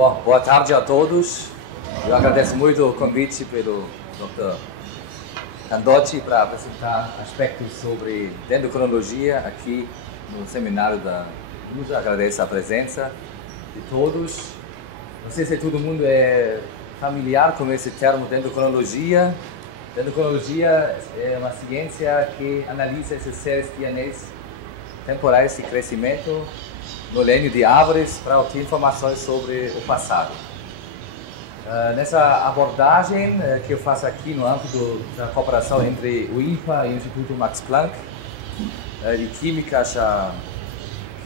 Bom, boa tarde a todos. Eu agradeço muito o convite pelo Dr. Candotti para apresentar aspectos sobre dendrocrinologia aqui no seminário da USA. Agradeço a presença de todos. Não sei se todo mundo é familiar com esse termo dendrocrinologia. Dendrocrinologia é uma ciência que analisa esses séries DNA temporais de crescimento no lenho de árvores para obter informações sobre o passado. Nessa abordagem que eu faço aqui no âmbito da cooperação entre o INPA e o Instituto Max Planck de Química, já há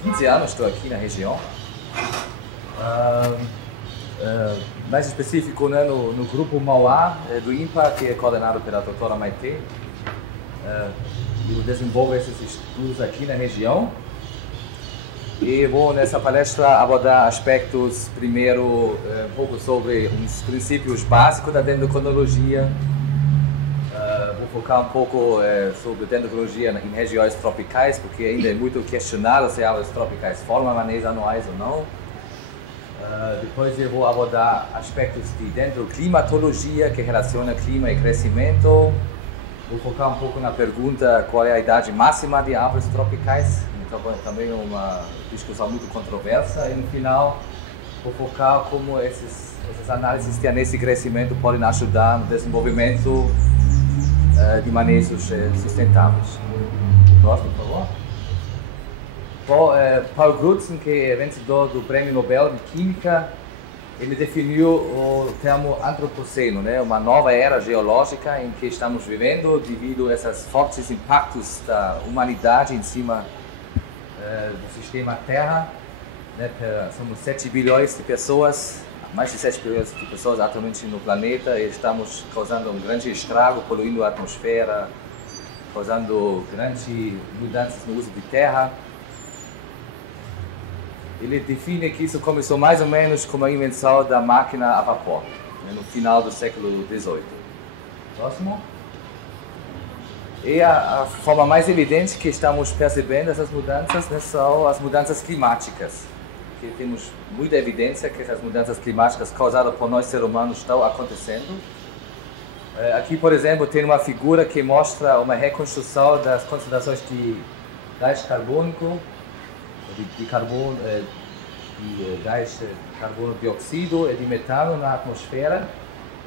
15 anos estou aqui na região. Mais específico, né, no grupo Mauá do INPA, que é coordenado pela doutora Maite. Eu desenvolvo esses estudos aqui na região. E vou nessa palestra abordar aspectos, primeiro, um pouco sobre os princípios básicos da dendrocrinologia. Vou focar um pouco sobre dendrocrinologia em regiões tropicais, porque ainda é muito questionado se árvores tropicais formam maneiras anuais ou não. Depois eu vou abordar aspectos de dendroclimatologia, que relaciona clima e crescimento. Vou focar um pouco na pergunta qual é a idade máxima de árvores tropicais. Então, também uma discussão muito controversa. E no final, vou focar como essas análises de crescimento podem ajudar no desenvolvimento de manejos sustentáveis. Próximo, por favor. Paul Crutzen, que é vencedor do Prêmio Nobel de Química, ele definiu o termo antropoceno, né? Uma nova era geológica em que estamos vivendo devido a esses fortes impactos da humanidade em cima do sistema Terra, né? Somos 7 bilhões de pessoas, mais de 7 bilhões de pessoas atualmente no planeta, e estamos causando um grande estrago, poluindo a atmosfera, causando grandes mudanças no uso de terra. Ele define que isso começou mais ou menos com a invenção da máquina a vapor, né, no final do século XVIII. Próximo. E a forma mais evidente que estamos percebendo essas mudanças, né, são as mudanças climáticas. Que temos muita evidência que essas mudanças climáticas causadas por nós seres humanos estão acontecendo. Aqui, por exemplo, tem uma figura que mostra uma reconstrução das concentrações de gás carbônico, de carbono, de gás carbono dióxido e de metano na atmosfera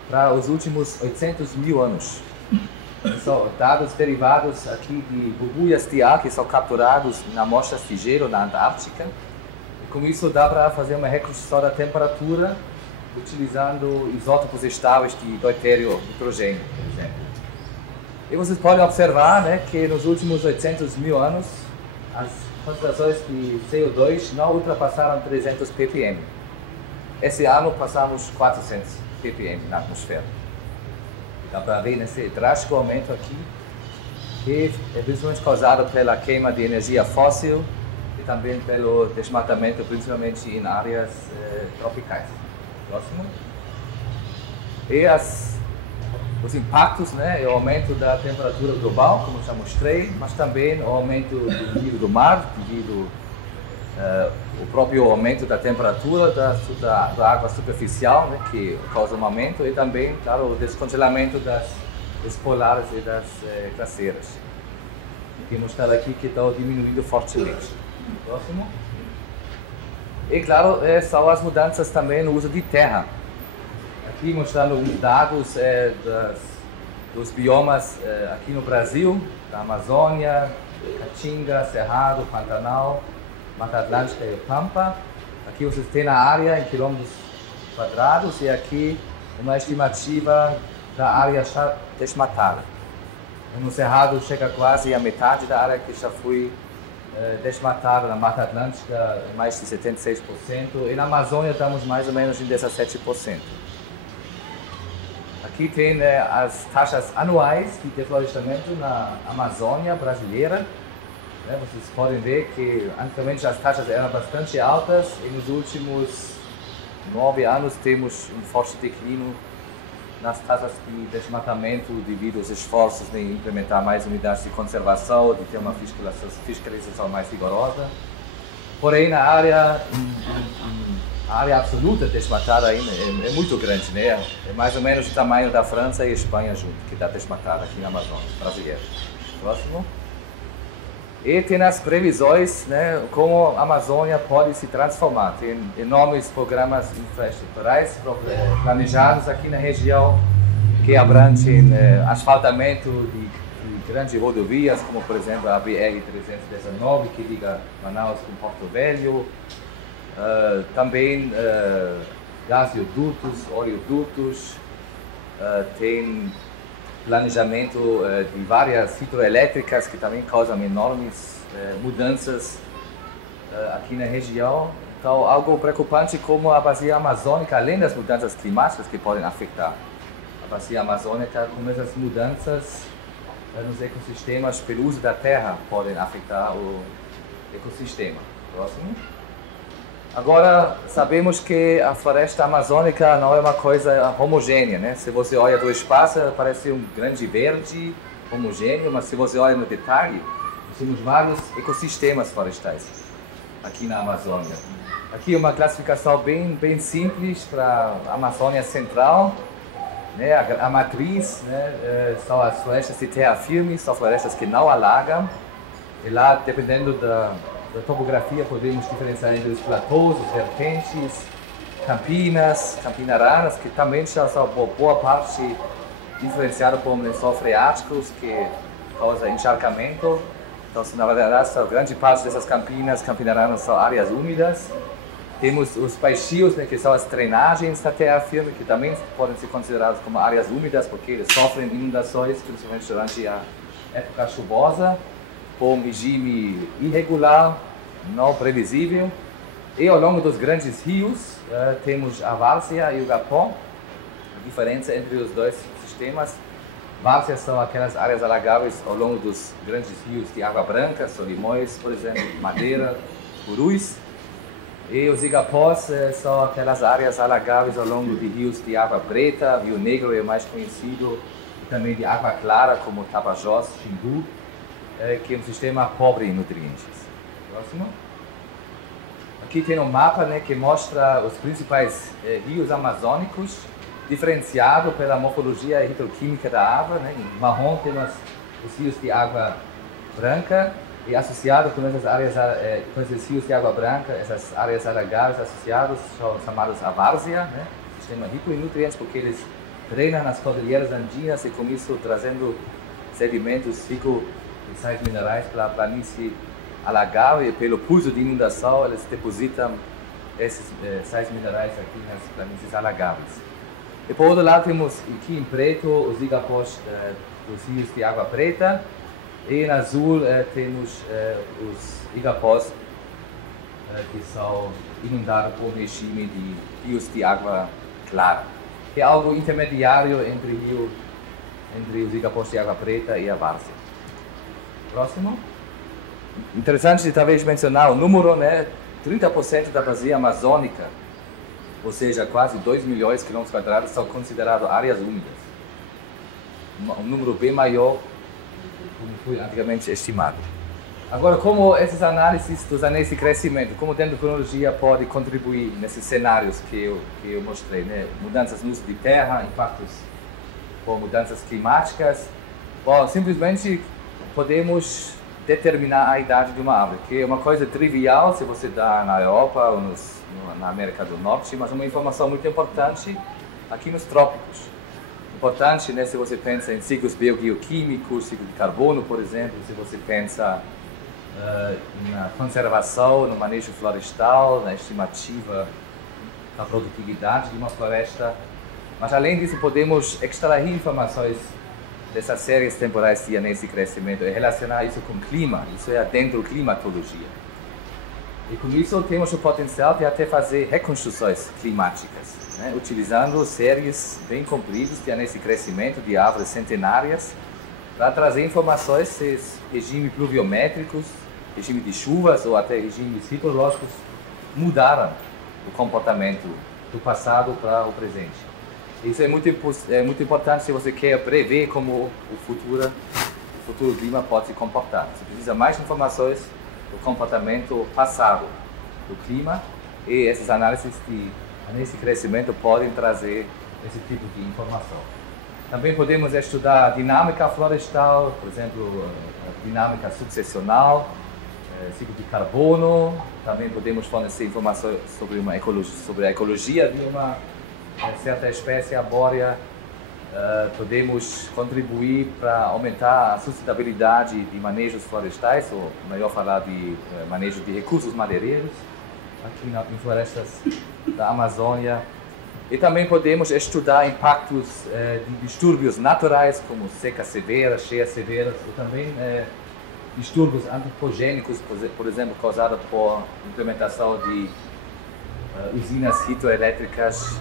para os últimos 800 mil anos. São dados derivados aqui de borbulhas de ar que são capturados em amostras de gelo na Antártica. E com isso dá para fazer uma reconstrução da temperatura utilizando isótopos estáveis de deutério e nitrogênio, por exemplo. E vocês podem observar, né, que nos últimos 800 mil anos as concentrações de CO2 não ultrapassaram 300 ppm. Esse ano passamos 400 ppm na atmosfera. Dá para ver nesse drástico aumento aqui, que é principalmente causado pela queima de energia fóssil e também pelo desmatamento, principalmente em áreas tropicais. Próximo. E os impactos, né, é o aumento da temperatura global, como já mostrei, mas também o aumento do nível do mar, devido o próprio aumento da temperatura da água superficial, né, que causa um aumento, e também, claro, o descongelamento dos polares e das glaceiras, que mostraram aqui que estão diminuindo fortemente. Próximo. E, claro, são as mudanças também no uso de terra. Aqui mostrando os dados dos biomas aqui no Brasil, da Amazônia, Caatinga, Cerrado, Pantanal, Mata Atlântica e Pampa. Aqui vocês têm a área em quilômetros quadrados e aqui uma estimativa da área já desmatada. No Cerrado chega quase a metade da área que já foi desmatada, na Mata Atlântica mais de 76%, e na Amazônia estamos mais ou menos em 17%. Aqui tem as taxas anuais de deflorestamento na Amazônia brasileira. Vocês podem ver que antigamente as taxas eram bastante altas e nos últimos 9 anos temos um forte declínio nas taxas de desmatamento devido aos esforços de implementar mais unidades de conservação, de ter uma fiscalização mais rigorosa. Porém, na área A área absoluta desmatada ainda é muito grande, né? É mais ou menos o tamanho da França e Espanha junto, que está desmatada aqui na Amazônia brasileira. Próximo. E tem as previsões, né, como a Amazônia pode se transformar. Tem enormes programas infraestruturais planejados aqui na região que abrangem asfaltamento de grandes rodovias, como por exemplo a BR-319, que liga Manaus com Porto Velho. Também gasodutos, oleodutos, tem planejamento de várias hidroelétricas que também causam enormes mudanças aqui na região. Então, algo preocupante como a bacia amazônica, além das mudanças climáticas que podem afetar a bacia amazônica, como essas mudanças nos ecossistemas pelo uso da terra podem afetar o ecossistema. Próximo. Agora, sabemos que a floresta amazônica não é uma coisa homogênea, né? Se você olha do espaço, parece um grande verde homogêneo, mas se você olha no detalhe, temos vários ecossistemas florestais aqui na Amazônia. Aqui é uma classificação bem simples para a Amazônia Central, né? A matriz, né? São as florestas de terra firme, são florestas que não alagam, e lá, dependendo da topografia, podemos diferenciar entre os platôs, os vertentes, campinas, campinaranas, que também já são boa parte influenciadas por lençóis freáticos que causam encharcamento. Então, na verdade, grande parte dessas campinaranas são áreas úmidas. Temos os baixios, né, que são as drenagens da terra firme, que também podem ser considerados como áreas úmidas, porque eles sofrem inundações, principalmente durante a época chuvosa, por um regime irregular, não previsível. E ao longo dos grandes rios, temos a várzea e o igapó. A diferença entre os dois sistemas: várzeas são aquelas áreas alagáveis ao longo dos grandes rios de água branca, Solimões, por exemplo, Madeira, Purus. E os igapós são aquelas áreas alagáveis ao longo de rios de água preta, Rio Negro é o mais conhecido, e também de água clara, como Tapajós, Xingu, que é um sistema pobre em nutrientes. Próximo. Aqui tem um mapa, né, que mostra os principais rios amazônicos, diferenciado pela morfologia e hidroquímica da água, né? Em marrom temos os rios de água branca, e associado com essas áreas, com esses rios de água branca, essas áreas alagáveis associadas são chamadas a várzea, né? Sistema rico em nutrientes porque eles drenam nas cordilheiras andinas e com isso trazendo sedimentos ricos em sais minerais para a planície alagável, e pelo pulso de inundação eles depositam esses sais minerais aqui nas planícies alagáveis. E por outro lado temos aqui em preto os igapós dos rios de água preta, e em azul temos os igapós que são inundados por um regime de rios de água clara, que é algo intermediário entre os igapós de água preta e a várzea. Próximo. Interessante talvez mencionar o número, né? 30% da bacia amazônica, ou seja, quase 2 milhões de quilômetros quadrados, são consideradas áreas úmidas. Um número bem maior como foi antigamente estimado. Agora, como essas análises dos anéis de crescimento, como a dendrocrinologia pode contribuir nesses cenários que eu mostrei, né? Mudanças no uso de terra, impactos por mudanças climáticas. Bom, simplesmente podemos determinar a idade de uma árvore, que é uma coisa trivial se você está na Europa ou na América do Norte, mas uma informação muito importante aqui nos trópicos. Importante, né, se você pensa em ciclos biogeoquímicos, ciclo de carbono, por exemplo, se você pensa na conservação, no manejo florestal, na estimativa da produtividade de uma floresta. Mas além disso, podemos extrair informações dessas séries temporais de anéis de crescimento e relacionar isso com o clima. Isso é a dendroclimatologia. E com isso temos o potencial de até fazer reconstruções climáticas, né? Utilizando séries bem compridas de anéis de crescimento de árvores centenárias para trazer informações se regimes pluviométricos, regime de chuvas ou até regimes hidrológicos mudaram o comportamento do passado para o presente. Isso é muito importante se você quer prever como o futuro clima pode se comportar. Você precisa mais informações do comportamento passado do clima e essas análises de crescimento podem trazer esse tipo de informação. Também podemos estudar dinâmica florestal, por exemplo, dinâmica sucessional, ciclo de carbono. Também podemos fornecer informações sobre a ecologia de uma certa espécie arbórea. Podemos contribuir para aumentar a sustentabilidade de manejos florestais, ou melhor falar de manejo de recursos madeireiros aqui em florestas da Amazônia. E também podemos estudar impactos de distúrbios naturais, como secas severas, cheias severas, ou também distúrbios antropogênicos, por exemplo, causados por implementação de usinas hidroelétricas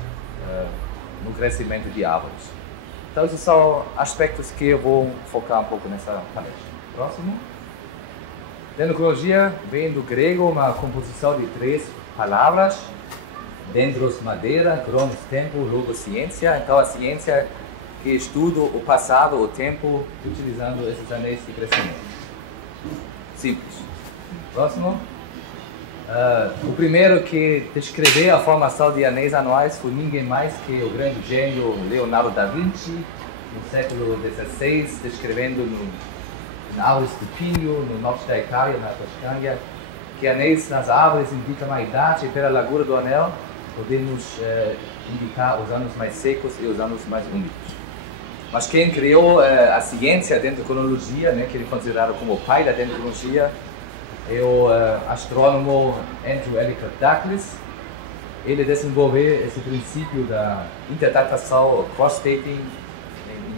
no crescimento de árvores. Então, esses são aspectos que eu vou focar um pouco nessa palestra. Próximo. Dendrologia vem do grego, uma composição de 3 palavras. Dendros, madeira, cronos, tempo, logos, ciência. Então, a ciência que estuda o passado, o tempo, utilizando esses anéis de crescimento. Simples. Próximo. O primeiro que descreveu a formação de anéis anuais foi ninguém mais que o grande gênio Leonardo da Vinci, no século XVI, descrevendo em árvores de pinho, no norte da Itália, na Toscânia, que anéis nas árvores indicam a idade, e pela largura do anel podemos indicar os anos mais secos e os anos mais úmidos. Mas quem criou a ciência da dendrologia, né, que ele é considerado como o pai da dendrologia, é o astrônomo Andrew Ellicott Douglas. Ele desenvolveu esse princípio da interdatação, cross-dating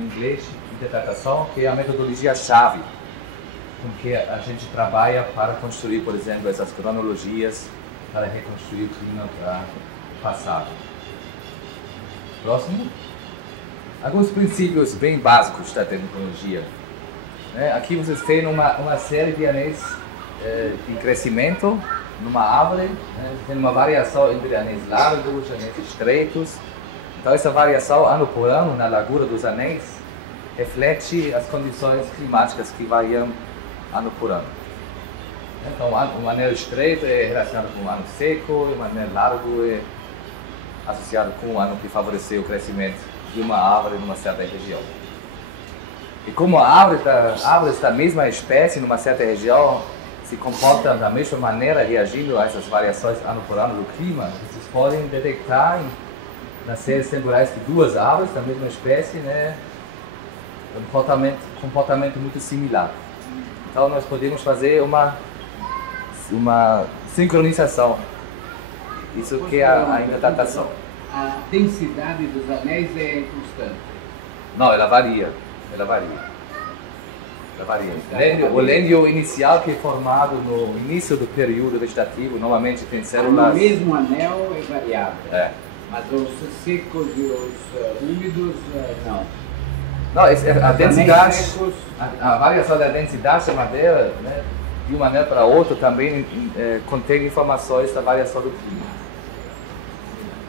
em inglês, interdatação, que é a metodologia-chave com que a gente trabalha para construir, por exemplo, essas cronologias, para reconstruir o clima para o passado. Próximo. Alguns princípios bem básicos da dendrologia. Aqui vocês têm uma série de anéis de crescimento numa árvore, tem uma variação entre anéis largos, anéis estreitos. Então essa variação ano por ano na largura dos anéis reflete as condições climáticas que variam ano por ano. Então um anel estreito é relacionado com um ano seco, e um anel largo é associado com um ano que favoreceu o crescimento de uma árvore numa certa região. E como árvores da mesma espécie numa certa região se comportam da mesma maneira, reagindo a essas variações ano por ano do clima, vocês podem detectar nas séries temporais de 2 árvores da mesma espécie, né, um comportamento muito similar. Então nós podemos fazer uma sincronização. Isso que é a interdatação. A densidade dos anéis é constante? Não, ela varia. O lênio inicial, que é formado no início do período vegetativo, normalmente tem células... O mesmo anel é variável, mas os secos e os úmidos não. Não, a densidade, a variação da densidade da madeira, né, de um anel para outro também contém informações da variação do clima.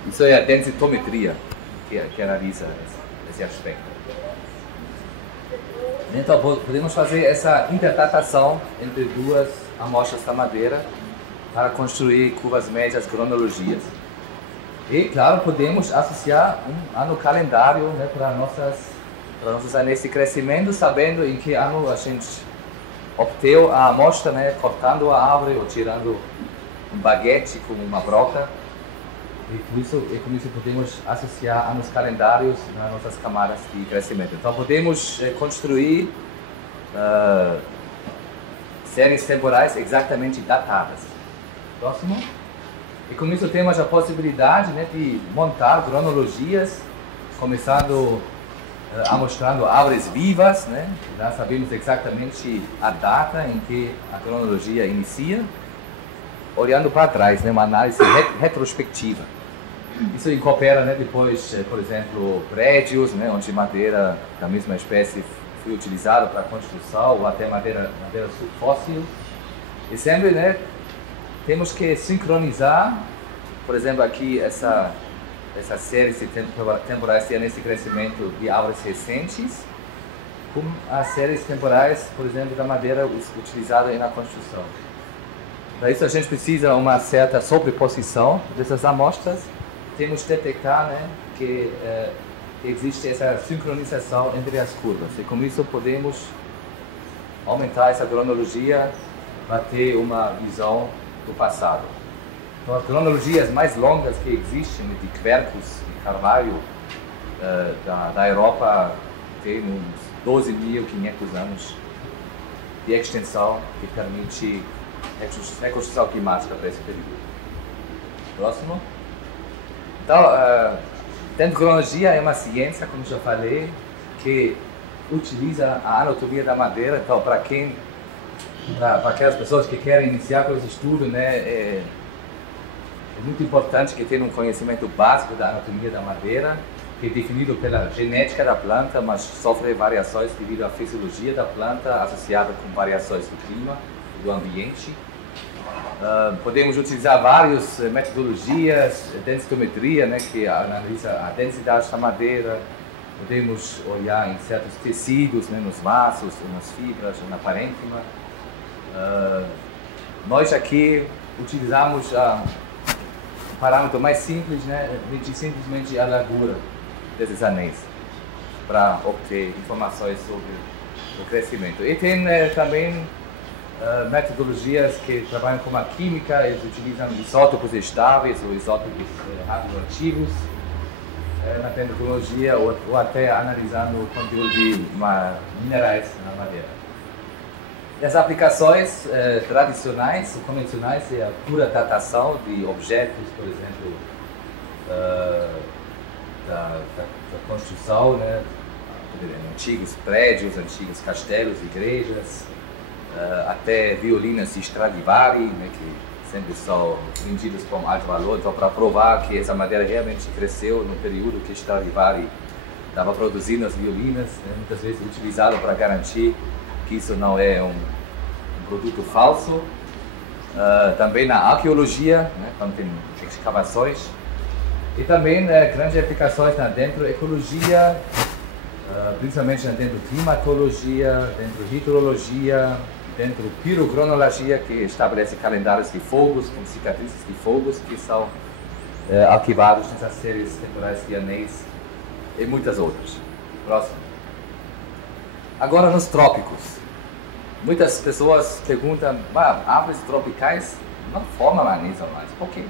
Isso é a densitometria que analisa esse aspecto. Então podemos fazer essa interdatação entre 2 amostras da madeira para construir curvas médias, cronologias. E claro, podemos associar um ano calendário, né, para nossos anéis de crescimento, sabendo em que ano a gente obteve a amostra, né, cortando a árvore ou tirando um baguete com uma broca. E com isso podemos associar anos calendários nas nossas camadas de crescimento. Então podemos construir séries temporais exatamente datadas. Próximo. E com isso temos a possibilidade, né, de montar cronologias, começando mostrando árvores vivas, né? Já sabemos exatamente a data em que a cronologia inicia, olhando para trás, né, uma análise retrospectiva. Isso incorpora, né, depois, por exemplo, prédios, né, onde madeira da mesma espécie foi utilizada para construção, ou até madeira fóssil. E sempre, né, temos que sincronizar, por exemplo, aqui essa série de temporais de anéis de crescimento de árvores recentes, com as séries temporais, por exemplo, da madeira utilizada na construção. Para isso a gente precisa uma certa sobreposição dessas amostras. Temos que detectar, né, que existe essa sincronização entre as curvas. E com isso podemos aumentar essa cronologia para ter uma visão do passado. Então, as cronologias mais longas que existem de Quercus e Carvalho da Europa tem uns 12.500 anos de extensão que permite reconstrução climática para esse período. Próximo. Então, dendrologia é uma ciência, como já falei, que utiliza a anatomia da madeira. Então, para aquelas pessoas que querem iniciar com os estudos, né, é muito importante que tenham um conhecimento básico da anatomia da madeira, que é definido pela genética da planta, mas sofre variações devido à fisiologia da planta, associada com variações do clima e do ambiente. Podemos utilizar várias metodologias, densitometria, né, que analisa a densidade da madeira. Podemos olhar em certos tecidos, né, nos vasos, nas fibras, na parênquima. Nós aqui utilizamos um parâmetro mais simples, né, medir simplesmente a largura desses anéis para obter informações sobre o crescimento. E tem também metodologias que trabalham com a química. Eles utilizam isótopos estáveis ou isótopos radioativos na dendrologia, ou até analisando o conteúdo de minerais na madeira. E as aplicações tradicionais ou convencionais é a pura datação de objetos, por exemplo, da construção, né, antigos prédios, antigos castelos, igrejas, até violinas de Stradivari, né, que sempre são vendidas com alto valor. Então, para provar que essa madeira realmente cresceu no período que Stradivari estava produzindo as violinas, né, muitas vezes utilizado para garantir que isso não é um produto falso. Também na arqueologia, né, quando tem escavações, e também grandes aplicações na dendroecologia, principalmente na dendroclimatologia, dendrohidrologia, dendropirocronologia, que estabelece calendários de fogos, com cicatrizes de fogos que são arquivados nessas séries temporais de anéis, e muitas outras. Próximo. Agora nos trópicos. Muitas pessoas perguntam, árvores tropicais não formam anéis anuais. Por quê?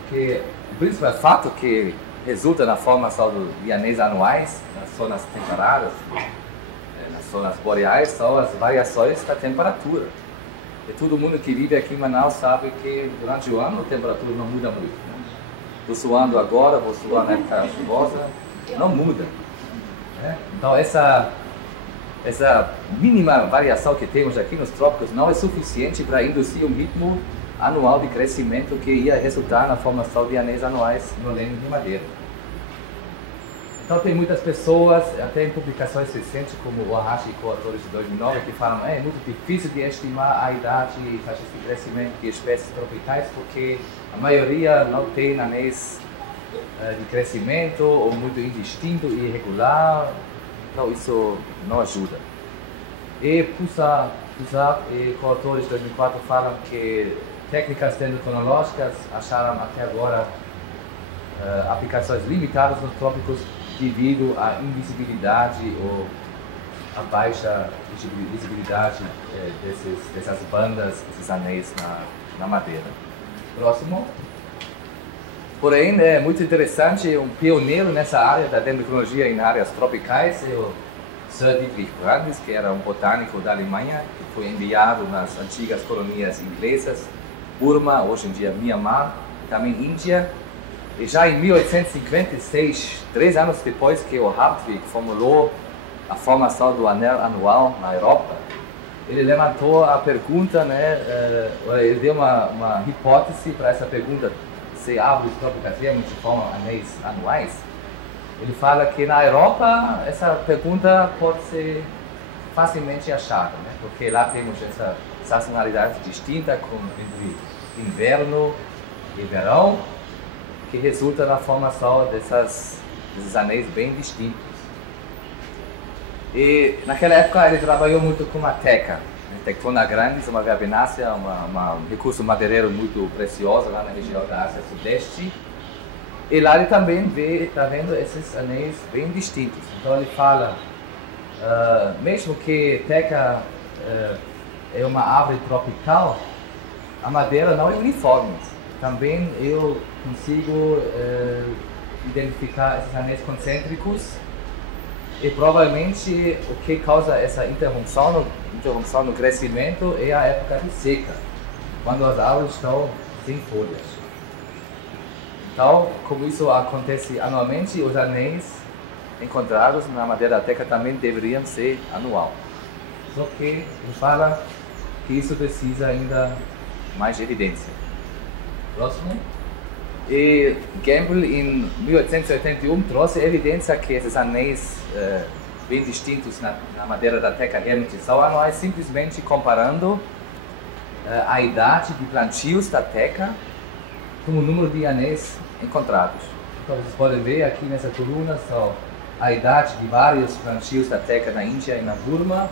Porque o principal fato que resulta na formação de anéis anuais nas zonas temperadas, nas zonas boreais, são as variações da temperatura. E todo mundo que vive aqui em Manaus sabe que durante o ano a temperatura não muda muito. Estou suando agora, vou suar na época chuvosa, não muda. Né? Então essa mínima variação que temos aqui nos trópicos não é suficiente para induzir um ritmo anual de crescimento que ia resultar na formação de anéis anuais no lênin de madeira. Então tem muitas pessoas, até em publicações recentes como o Ohashi e coautores de 2009, que falam que é muito difícil de estimar a idade e taxas de crescimento de espécies tropicais porque a maioria não tem anéis de crescimento ou muito indistinto e irregular. Então isso não ajuda. E Puzak e coautores de 2004 falam que técnicas dendrocronológicas acharam até agora aplicações limitadas nos trópicos devido à invisibilidade ou à baixa visibilidade dessas bandas, desses anéis na madeira. Próximo. Porém, é muito interessante, um pioneiro nessa área da dendrocronologia em áreas tropicais é o Sir Dietrich Brandis, que era um botânico da Alemanha, que foi enviado nas antigas colônias inglesas, Burma, hoje em dia Myanmar, também Índia. E já em 1856, 3 anos depois que o Hartwig formulou a formação do anel anual na Europa, ele levantou a pergunta, né, ele deu uma hipótese para essa pergunta, se árvores tropicais realmente formam anéis anuais. Ele fala que na Europa essa pergunta pode ser facilmente achada, né, porque lá temos essa sazonalidade distinta entre inverno e verão, que resulta na formação desses anéis bem distintos. E naquela época ele trabalhou muito com a teca. Tectona grandis, uma verbenácea, um recurso madeireiro muito precioso lá na região da Ásia Sudeste. E lá ele também está vendo esses anéis bem distintos. Então ele fala, mesmo que teca é uma árvore tropical, a madeira não é uniforme. Também eu consigo identificar esses anéis concêntricos e provavelmente o que causa essa interrupção no crescimento é a época de seca, quando as árvores estão sem folhas. Então, como isso acontece anualmente, os anéis encontrados na madeira teca também deveriam ser anual. Só que ele fala que isso precisa ainda mais evidência. Próximo. E Gamble, em 1881, trouxe evidência que esses anéis bem distintos na madeira da teca realmente são anuais, simplesmente comparando a idade de plantios da teca com o número de anéis encontrados. Então vocês podem ver aqui nessa coluna são a idade de vários plantios da teca na Índia e na Burma,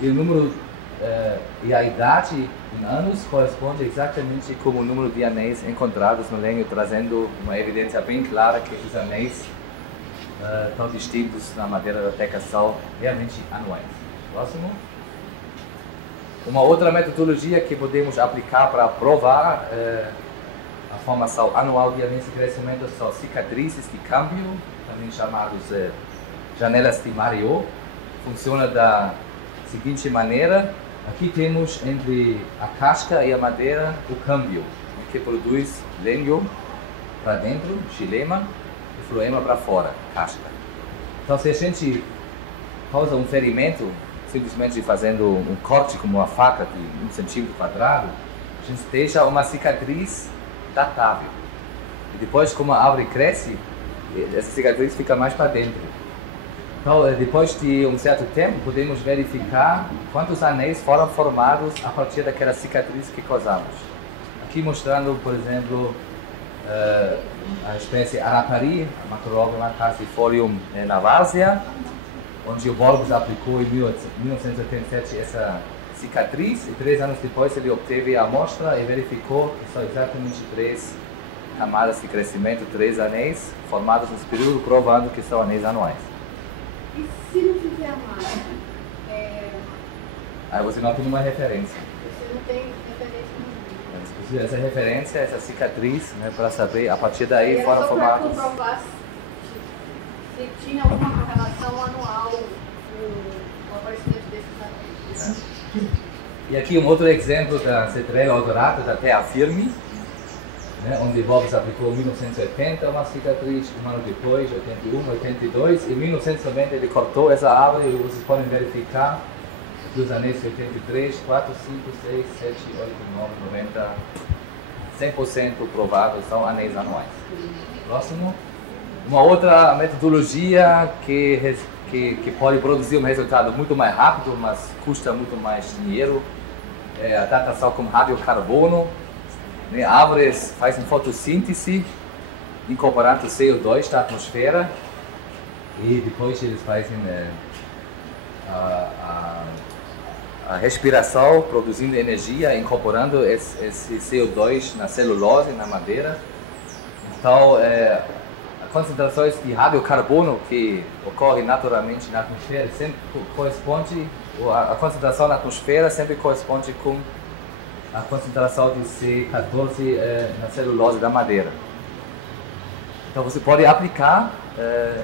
e o número e a idade em anos corresponde exatamente com o número de anéis encontrados no lenho, trazendo uma evidência bem clara que esses anéis tão distintos na madeira da teca são realmente anuais. Próximo. Uma outra metodologia que podemos aplicar para provar a formação anual de anéis de crescimento são cicatrizes de câmbio, também chamados janelas de Mariotte. Funciona da seguinte maneira: aqui temos entre a casca e a madeira o câmbio, que produz lenho para dentro, xilema, e floema para fora, casca. Então, se a gente causa um ferimento, simplesmente fazendo um corte com uma faca de 1 centímetro quadrado, a gente deixa uma cicatriz datável. E depois, como a árvore cresce, essa cicatriz fica mais para dentro. Então, depois de um certo tempo, podemos verificar quantos anéis foram formados a partir daquela cicatriz que causamos. Aqui mostrando, por exemplo, a espécie Arapari, a Macrorhizoma carsifolium na várzea, onde o Borbos aplicou em 1987 essa cicatriz, e 3 anos depois ele obteve a amostra e verificou que são exatamente 3 camadas de crescimento, 3 anéis formados nesse período, provando que são anéis anuais. E se não fizer mais? Aí você não tem uma referência. Você não tem referência nenhuma. Essa referência, essa cicatriz, né, para saber, a partir daí foram Só formados. para comprovar se tinha alguma correlação anual com o aparecimento desses anéis. E aqui um outro exemplo da Cetrella odorata, da terra firme, né, onde Bobbs aplicou em 1980 uma cicatriz, um ano depois, 81, 82, e em 1990 ele cortou essa árvore, e vocês podem verificar que os anéis de 83, 4, 5, 6, 7, 8, 9, 90, 100% prováveis são anéis anuais. Próximo. Uma outra metodologia que pode produzir um resultado muito mais rápido, mas custa muito mais dinheiro, é a datação com radiocarbono. Árvores fazem fotossíntese incorporando CO2 da atmosfera e depois eles fazem a respiração, produzindo energia, incorporando esse CO2 na celulose, na madeira. Então, concentrações de radiocarbono que ocorrem naturalmente na atmosfera sempre corresponde, a concentração na atmosfera sempre corresponde com a concentração de C14 na celulose da madeira. Então você pode aplicar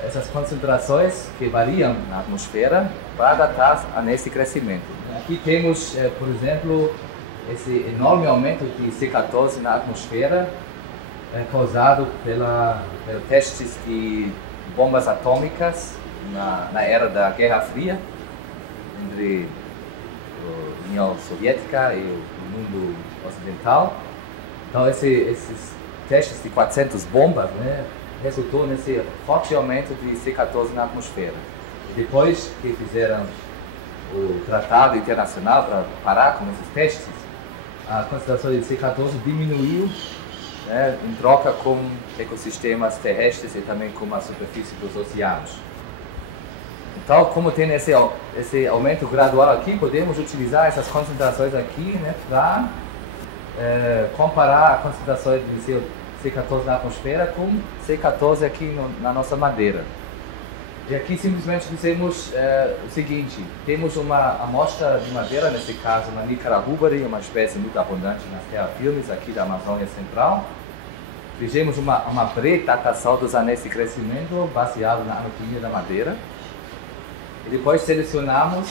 essas concentrações que variam na atmosfera para datar anéis de crescimento. Aqui temos, por exemplo, esse enorme aumento de C14 na atmosfera causado pelos testes de bombas atômicas na era da Guerra Fria entre a União Soviética e o mundo ocidental. Então esses testes de 400 bombas, né, resultou nesse forte aumento de C14 na atmosfera. Depois que fizeram o tratado internacional para parar com esses testes, a concentração de C14 diminuiu, né, em troca com ecossistemas terrestres e também com a superfície dos oceanos. Então, como tem esse aumento gradual aqui, podemos utilizar essas concentrações aqui, né, para comparar a concentração de C14 na atmosfera com C14 aqui na nossa madeira. E aqui simplesmente fizemos o seguinte: temos uma amostra de madeira, nesse caso uma Nicara ruberi, uma espécie muito abundante nas terras firmes aqui da Amazônia Central. Fizemos uma pré-datação dos anéis de crescimento baseado na anatomia da madeira. E depois selecionamos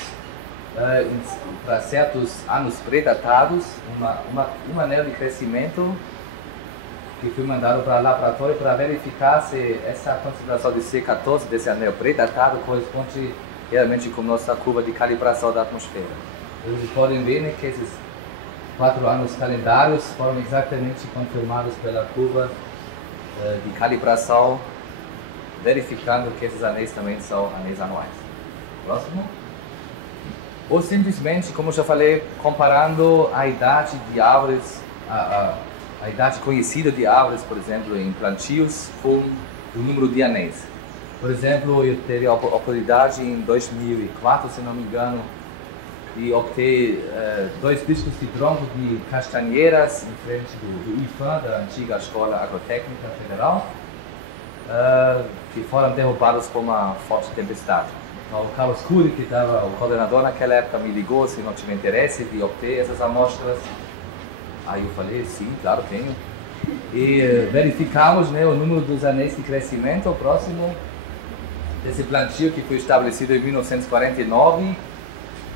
para certos anos pré-datados um anel de crescimento que foi mandado para o laboratório para verificar se essa concentração de C14 desse anel pré-datado corresponde realmente com nossa curva de calibração da atmosfera. Vocês podem ver, né, que esses 4 anos calendários foram exatamente confirmados pela curva de calibração, verificando que esses anéis também são anéis anuais. Próximo. Ou simplesmente, como eu já falei, comparando a idade de árvores, a idade conhecida de árvores, por exemplo, em plantios, com o número de anéis. Por exemplo, eu tive a oportunidade em 2004, se não me engano, de obter 2 discos de tronco de castanheiras em frente do IFAM, da antiga Escola Agrotécnica Federal, que foram derrubados por uma forte tempestade. Então, o Carlos Cury, que estava o coordenador naquela época, me ligou se não tinha interesse de obter essas amostras. Aí eu falei, sim, claro, tenho. E verificamos, né, o número dos anéis de crescimento próximo desse plantio que foi estabelecido em 1949.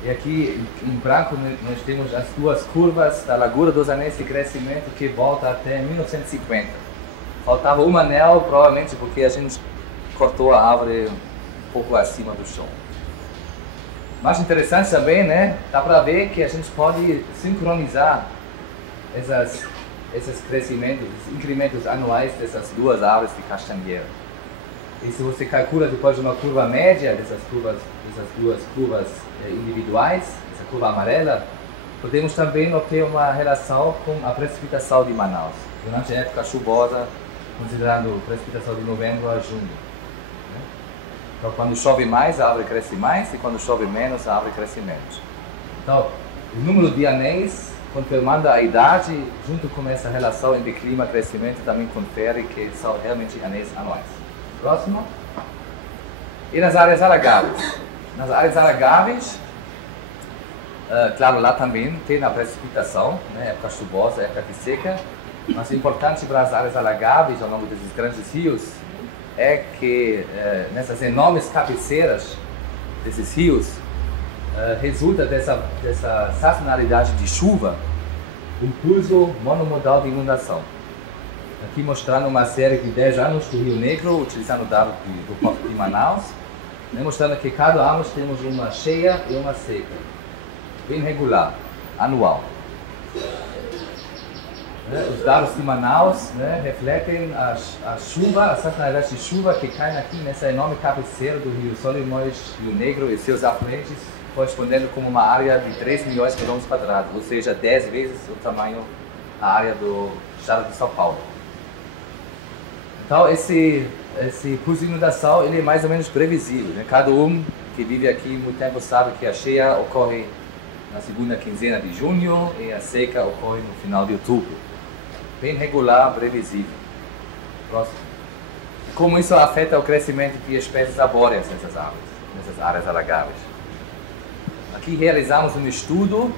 E aqui em branco nós temos as 2 curvas da largura dos anéis de crescimento que volta até 1950. Faltava um anel, provavelmente porque a gente cortou a árvore um pouco acima do chão. Mas interessante também, né, dá para ver que a gente pode sincronizar esses crescimentos, esses incrementos anuais dessas 2 árvores de castanheira. E se você calcula depois uma curva média dessas 2 curvas individuais, essa curva amarela, podemos também obter uma relação com a precipitação de Manaus, durante a época chuvosa, considerando precipitação de novembro a junho. Então, quando chove mais, a árvore cresce mais, e quando chove menos, a árvore cresce menos. Então, o número de anéis, confirmando a idade, junto com essa relação entre clima e crescimento, também confere que são realmente anéis anuais. Próximo. E nas áreas alagáveis? Nas áreas alagáveis, claro, lá também tem a precipitação, né, época chuvosa, época de seca, mas o importante para as áreas alagáveis, ao longo desses grandes rios, é que nessas enormes cabeceiras desses rios, resulta dessa sazonalidade de chuva, um pulso monomodal de inundação. Aqui mostrando uma série de 10 anos do Rio Negro, utilizando dados do Porto de Manaus, né, mostrando que cada ano temos uma cheia e uma seca, bem regular, anual. Os dados de Manaus, né, refletem a chuva, a sazonalidade de chuva que cai aqui nessa enorme cabeceira do Rio Solimões, Rio Negro e seus afluentes, correspondendo com uma área de 3 milhões de quilômetros quadrados, ou seja, 10 vezes o tamanho da área do estado de São Paulo. Então, esse pulso de inundação ele é mais ou menos previsível, né? Cada um que vive aqui muito tempo sabe que a cheia ocorre na segunda quinzena de junho e a seca ocorre no final de outubro. Bem regular, previsível. Próximo. Como isso afeta o crescimento de espécies arbóreas nessas árvores, nessas áreas alagáveis? Aqui realizamos um estudo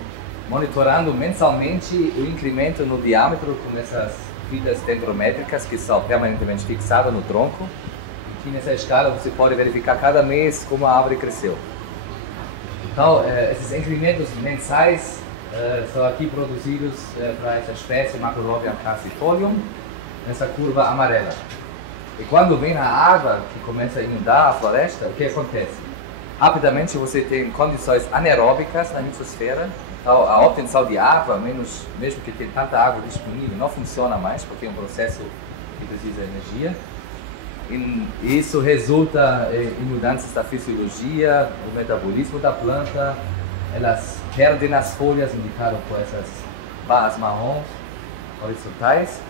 monitorando mensalmente o incremento no diâmetro com essas fitas dendrométricas que são permanentemente fixadas no tronco. Aqui nessa escala você pode verificar cada mês como a árvore cresceu. Então, esses incrementos mensais são aqui produzidos para essa espécie Macrolobia crassifolium, nessa curva amarela. E quando vem a água que começa a inundar a floresta, o que acontece? Rapidamente você tem condições anaeróbicas na microsfera, então a obtenção de água, mesmo que tenha tanta água disponível, não funciona mais, porque é um processo que precisa de energia. E isso resulta em mudanças da fisiologia, do metabolismo da planta, elas perdem as folhas indicadas por essas barras marrons horizontais,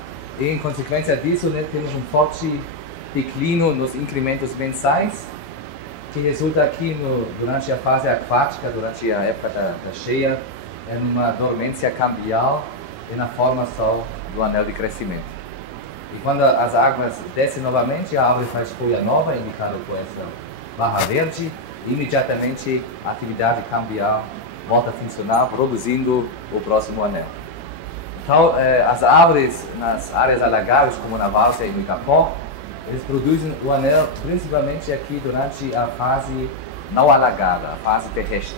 e em consequência disso, né, temos um forte declínio nos incrementos mensais, que resulta aqui durante a fase aquática, durante a época da cheia, é numa dormência cambial e na formação do anel de crescimento. E quando as águas descem novamente, a árvore faz folha nova, indicada por essa barra verde, e imediatamente a atividade cambial volta a funcionar, produzindo o próximo anel. Então, as árvores nas áreas alagáveis, como na várzea e no Igapó, eles produzem o anel principalmente aqui durante a fase não alagada, a fase terrestre,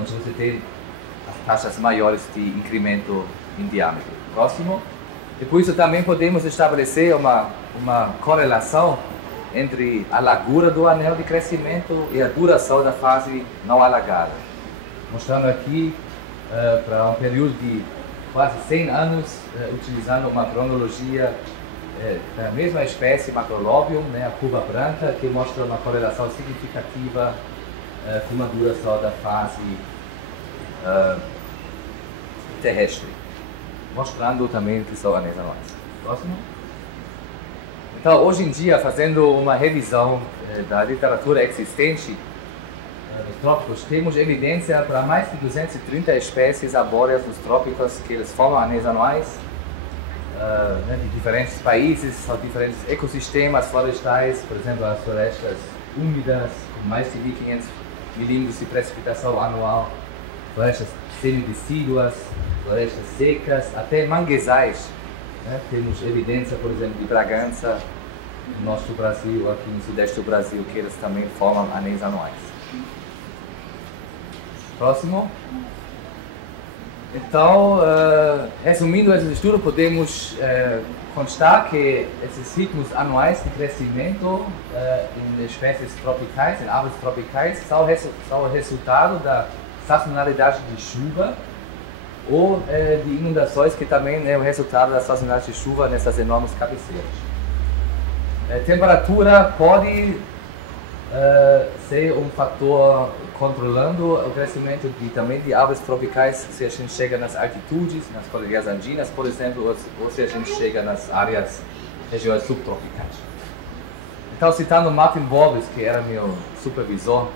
onde você tem as taxas maiores de incremento em diâmetro. Próximo. E por isso também podemos estabelecer uma correlação entre a largura do anel de crescimento e a duração da fase não alagada. Mostrando aqui para um período de quase 100 anos, utilizando uma cronologia da mesma espécie Macrolobium, né, a curva branca, que mostra uma correlação significativa com a duração da fase terrestre, mostrando também que são anéis anuais. Próximo. Então, hoje em dia, fazendo uma revisão da literatura existente nos trópicos, temos evidência para mais de 230 espécies arbóreas nos trópicos que eles formam anéis anuais, de diferentes países, são diferentes ecossistemas florestais, por exemplo, as florestas úmidas, com mais de 1.500 milímetros de precipitação anual, florestas semidecíduas, florestas secas, até manguezais. Temos evidência, por exemplo, de Bragança, no norte do Brasil, aqui no sudeste do Brasil, que eles também formam anéis anuais. Próximo. Então, resumindo esse estudo, podemos constar que esses ritmos anuais de crescimento em espécies tropicais, em árvores tropicais, são o resultado da sazonalidade de chuva ou de inundações, que também é o resultado da sazonalidade de chuva nessas enormes cabeceiras. Temperatura pode ser um fator controlando o crescimento também de árvores tropicais, se a gente chega nas altitudes, nas cordilheiras andinas, por exemplo, ou se a gente chega nas regiões subtropicais. Então, citando Martin Borbes, que era meu supervisor,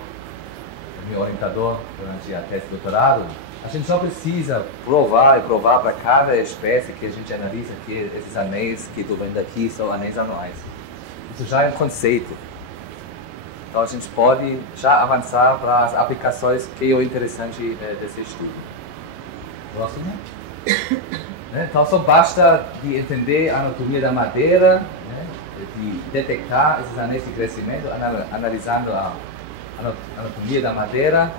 meu orientador durante a tese de doutorado, a gente só precisa provar e provar para cada espécie que a gente analisa que esses anéis que estou vendo aqui são anéis anuais. Isso já é um conceito. Então a gente pode já avançar para as aplicações, que é o interessante desse estudo. Próximo. Então só basta de entender a anatomia da madeira, de detectar esses anéis de crescimento, analisando a anatomia da madeira,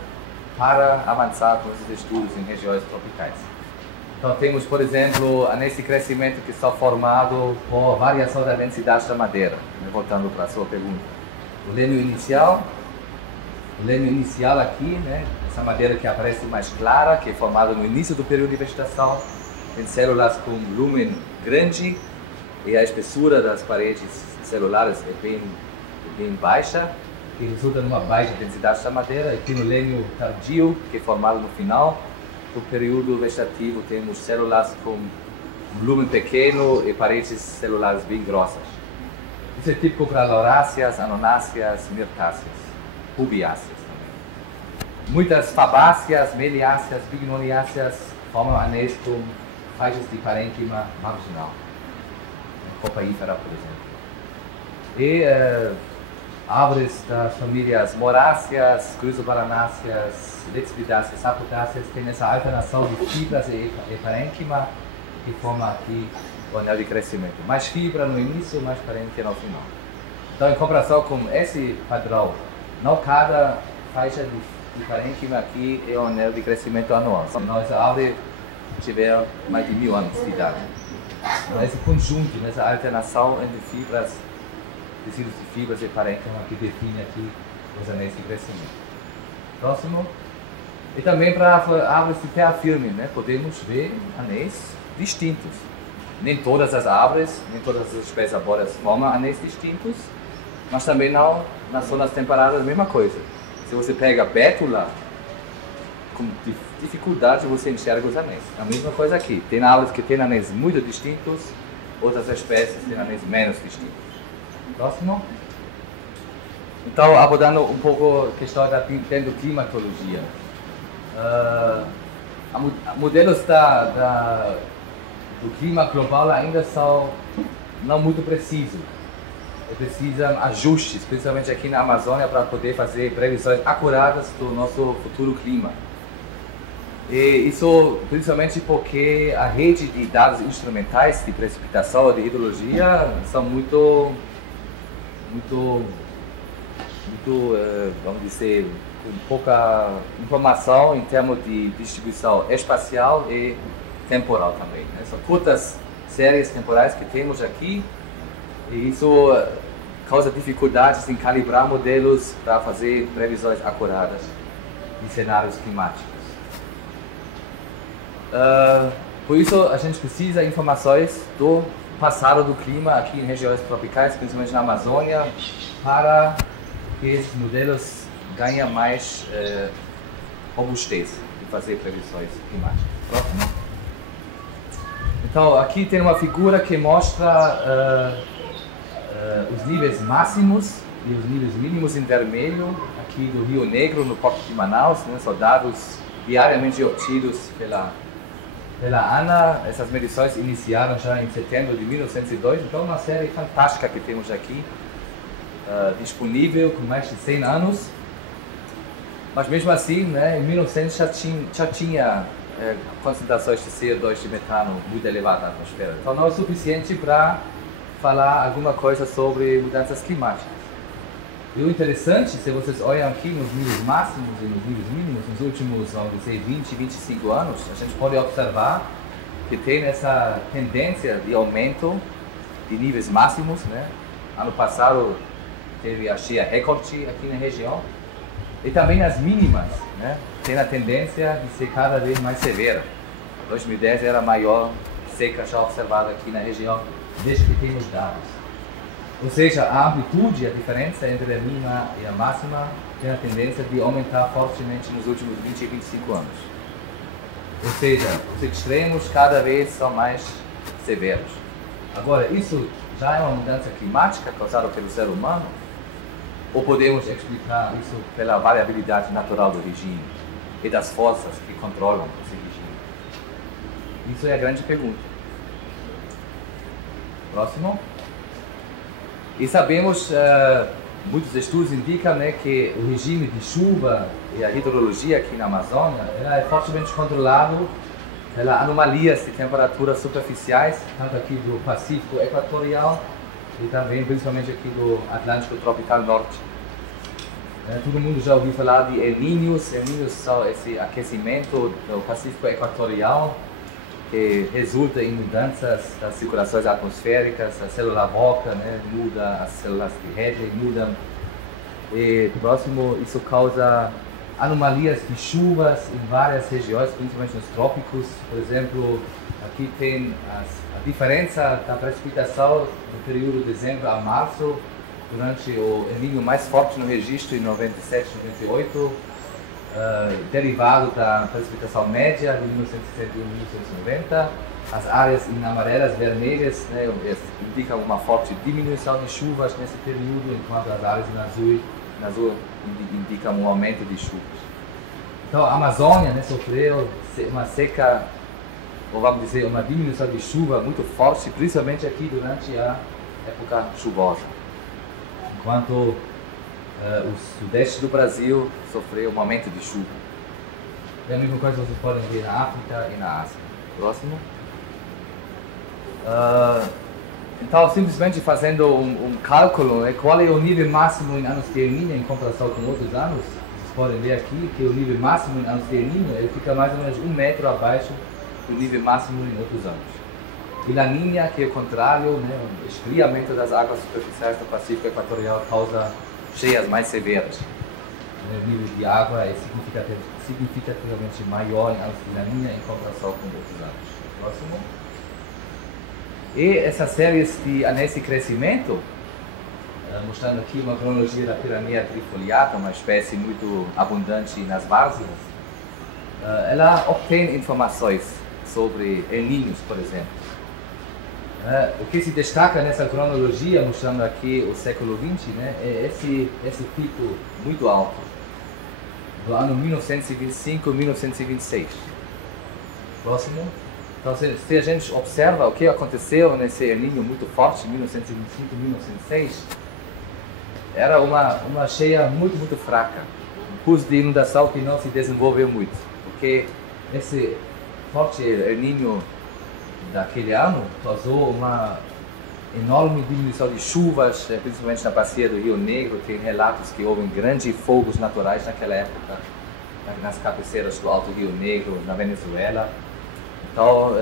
para avançar com esses estudos em regiões tropicais. Então temos, por exemplo, anéis de crescimento que são formados por variação da densidade da madeira. Voltando para a sua pergunta. O lênio inicial aqui, essa madeira que aparece mais clara, que é formada no início do período de vegetação, tem células com lumen grande e a espessura das paredes celulares é bem baixa, que resulta numa baixa densidade da madeira. E tem o lênio tardio, que é formado no final do período vegetativo, temos células com lumen pequeno e paredes celulares bem grossas. Isso é típico para lauráceas, anonáceas, mirtáceas, rubiáceas também. Muitas fabáceas, meliáceas, bignoniáceas formam anéis com faixas de parênquima marginal, copaífera, por exemplo. E árvores das famílias moráceas, crisoparanáceas, lexipidáceas, saputáceas têm essa alternação de fibras e parênquima que forma aqui o anel de crescimento. Mais fibra no início, mais parênquima no final. Então, em comparação com esse padrão, não cada faixa de parênquima aqui é um anel de crescimento anual. Senão essa árvore tiver mais de 1000 anos de idade. Então, esse conjunto, essa alternação entre fibras, tecidos de fibras e parênquima que define aqui os anéis de crescimento. Próximo. E também para árvores de terra firme, podemos ver anéis distintos. Nem todas as árvores, nem todas as espécies arbóreas formam anéis distintos, mas também não nas zonas temperadas a mesma coisa. Se você pega bétula, com dificuldade você enxerga os anéis. A mesma coisa aqui. Tem árvores que têm anéis muito distintos, outras espécies têm anéis menos distintos. Próximo. Então, abordando um pouco a questão da dendroclimatologia. Modelos do clima global ainda são não muito precisos. Precisam ajustes, principalmente aqui na Amazônia, para poder fazer previsões acuradas do nosso futuro clima. E isso principalmente porque a rede de dados instrumentais de precipitação e de hidrologia são muito, vamos dizer, com pouca informação em termos de distribuição espacial e temporal também. São curtas séries temporais que temos aqui e isso causa dificuldades em calibrar modelos para fazer previsões acuradas de cenários climáticos. Por isso a gente precisa de informações do passado do clima aqui em regiões tropicais, principalmente na Amazônia, para que esses modelos ganhem mais robustez de fazer previsões climáticas. Próximo. Então aqui tem uma figura que mostra os níveis máximos e os níveis mínimos em vermelho aqui do Rio Negro, no Porto de Manaus, né? São dados diariamente obtidos pela ANA. Essas medições iniciaram já em setembro de 1902, então uma série fantástica que temos aqui, disponível com mais de 100 anos. Mas mesmo assim, né, em 1900 já tinha concentrações de CO2 de metano muito elevadas na atmosfera. Então não é suficiente para falar alguma coisa sobre mudanças climáticas. E o interessante, se vocês olham aqui nos níveis máximos e nos níveis mínimos, nos últimos, vamos dizer, 20, 25 anos, a gente pode observar que tem essa tendência de aumento de níveis máximos, né? Ano passado teve a cheia recorde aqui na região. E também as mínimas, né? Tem a tendência de ser cada vez mais severa. 2010 era a maior seca já observada aqui na região, desde que temos dados. Ou seja, a amplitude, a diferença entre a mínima e a máxima tem a tendência de aumentar fortemente nos últimos 20 e 25 anos. Ou seja, os extremos cada vez são mais severos. Agora, isso já é uma mudança climática causada pelo ser humano? Ou podemos explicar isso pela variabilidade natural do regime e das forças que controlam esse regime? Isso é a grande pergunta. Próximo. E sabemos, muitos estudos indicam, né, que o regime de chuva e a hidrologia aqui na Amazônia é fortemente controlado pelas anomalias de temperaturas superficiais, tanto aqui do Pacífico Equatorial e também principalmente aqui do Atlântico Tropical Norte. Todo mundo já ouviu falar de El Niños. El Niños são esse aquecimento do Pacífico Equatorial que resulta em mudanças das circulações atmosféricas, a célula roca, né, muda, as células de rede mudam. E próximo, isso causa anomalias de chuvas em várias regiões, principalmente nos trópicos. Por exemplo, aqui tem a diferença da precipitação no período de dezembro a março, durante o El Niño mais forte no registro em 97, 98, derivado da precipitação média de 1961 e 1990. As áreas em amarelas, vermelhas, né, indicam uma forte diminuição de chuvas nesse período, enquanto as áreas em azul indicam um aumento de chuvas. Então a Amazônia, né, sofreu uma seca, ou vamos dizer, uma diminuição de chuva muito forte, principalmente aqui durante a época chuvosa. Enquanto o sudeste do Brasil sofreu um aumento de chuva. É a mesma coisa que vocês podem ver na África e na Ásia. Próximo. Então, simplesmente fazendo um cálculo, né, qual é o nível máximo em anos de El Niño em comparação com outros anos, vocês podem ver aqui que o nível máximo em anos de El Niño ele fica mais ou menos 1 metro abaixo do nível máximo em outros anos. E La Niña, que é o contrário, né, o esfriamento das águas superficiais do Pacífico Equatorial causa cheias mais severas. O nível de água é significativamente maior em anos de La Niña em comparação com outros anos. Próximo. E essas séries de anéis de crescimento, mostrando aqui uma cronologia da piramia trifoliata, uma espécie muito abundante nas várzeas, ela obtém informações sobre El Niños, por exemplo. O que se destaca nessa cronologia, mostrando aqui o século XX, né, é esse pico muito alto, do ano 1925 a 1926. Próximo. Então, se a gente observa o que aconteceu nesse El Niño muito forte, 1925 e 1906, era uma cheia muito fraca, um curso de inundação que não se desenvolveu muito, porque esse forte El Niño daquele ano causou uma enorme diminuição de chuvas, principalmente na bacia do Rio Negro. Tem relatos que houve grandes fogos naturais naquela época, nas cabeceiras do Alto Rio Negro, na Venezuela. Então,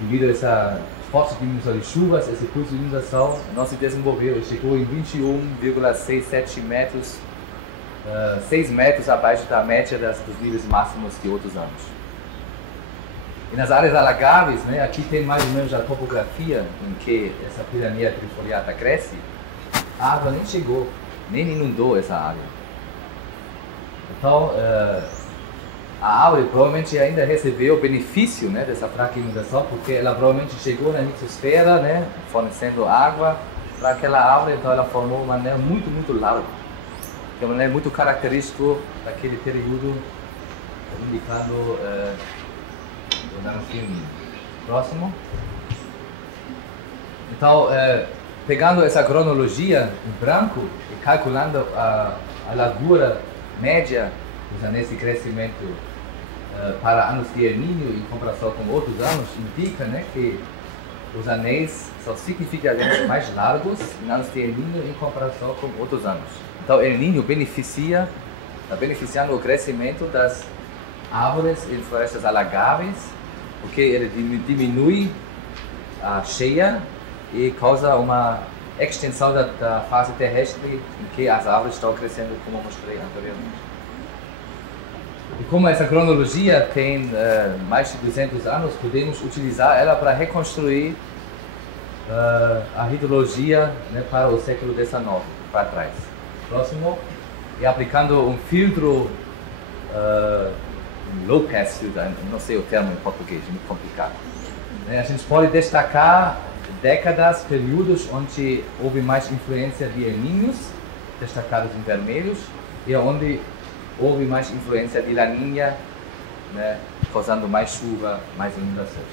devido a essa forte diminuição de chuvas, esse curso de inundação não se desenvolveu e chegou em 21,67 metros, 6 metros abaixo da média dos níveis máximos de outros anos. E nas áreas alagáveis, né, aqui tem mais ou menos a topografia em que essa pirâmide trifoliata cresce, a água nem chegou, nem inundou essa área. Então, a árvore provavelmente ainda recebeu o benefício, né, dessa fraca inundação, porque ela provavelmente chegou na litosfera, né, fornecendo água para aquela árvore, então ela formou uma anel muito larga, que é um anel muito característico daquele período, indicando Próximo. Então, pegando essa cronologia em branco e calculando a largura média dos anéis de crescimento para anos de El Niño em comparação com outros anos, indica, né, que os anéis são significativamente mais largos em anos de El Niño em comparação com outros anos. Então, El Niño está beneficiando o crescimento das árvores em florestas alagáveis, porque ele diminui a cheia e causa uma extensão da fase terrestre em que as árvores estão crescendo, como eu mostrei anteriormente. E como essa cronologia tem mais de 200 anos, podemos utilizar ela para reconstruir a hidrologia, né, para o século XIX, para trás. Próximo. E aplicando um filtro low pass filter, não sei o termo em português, é muito complicado. A gente pode destacar décadas, períodos onde houve mais influência de El Niños, destacados em vermelhos, e onde houve mais influência de La Niña, né, causando mais chuva, mais inundações.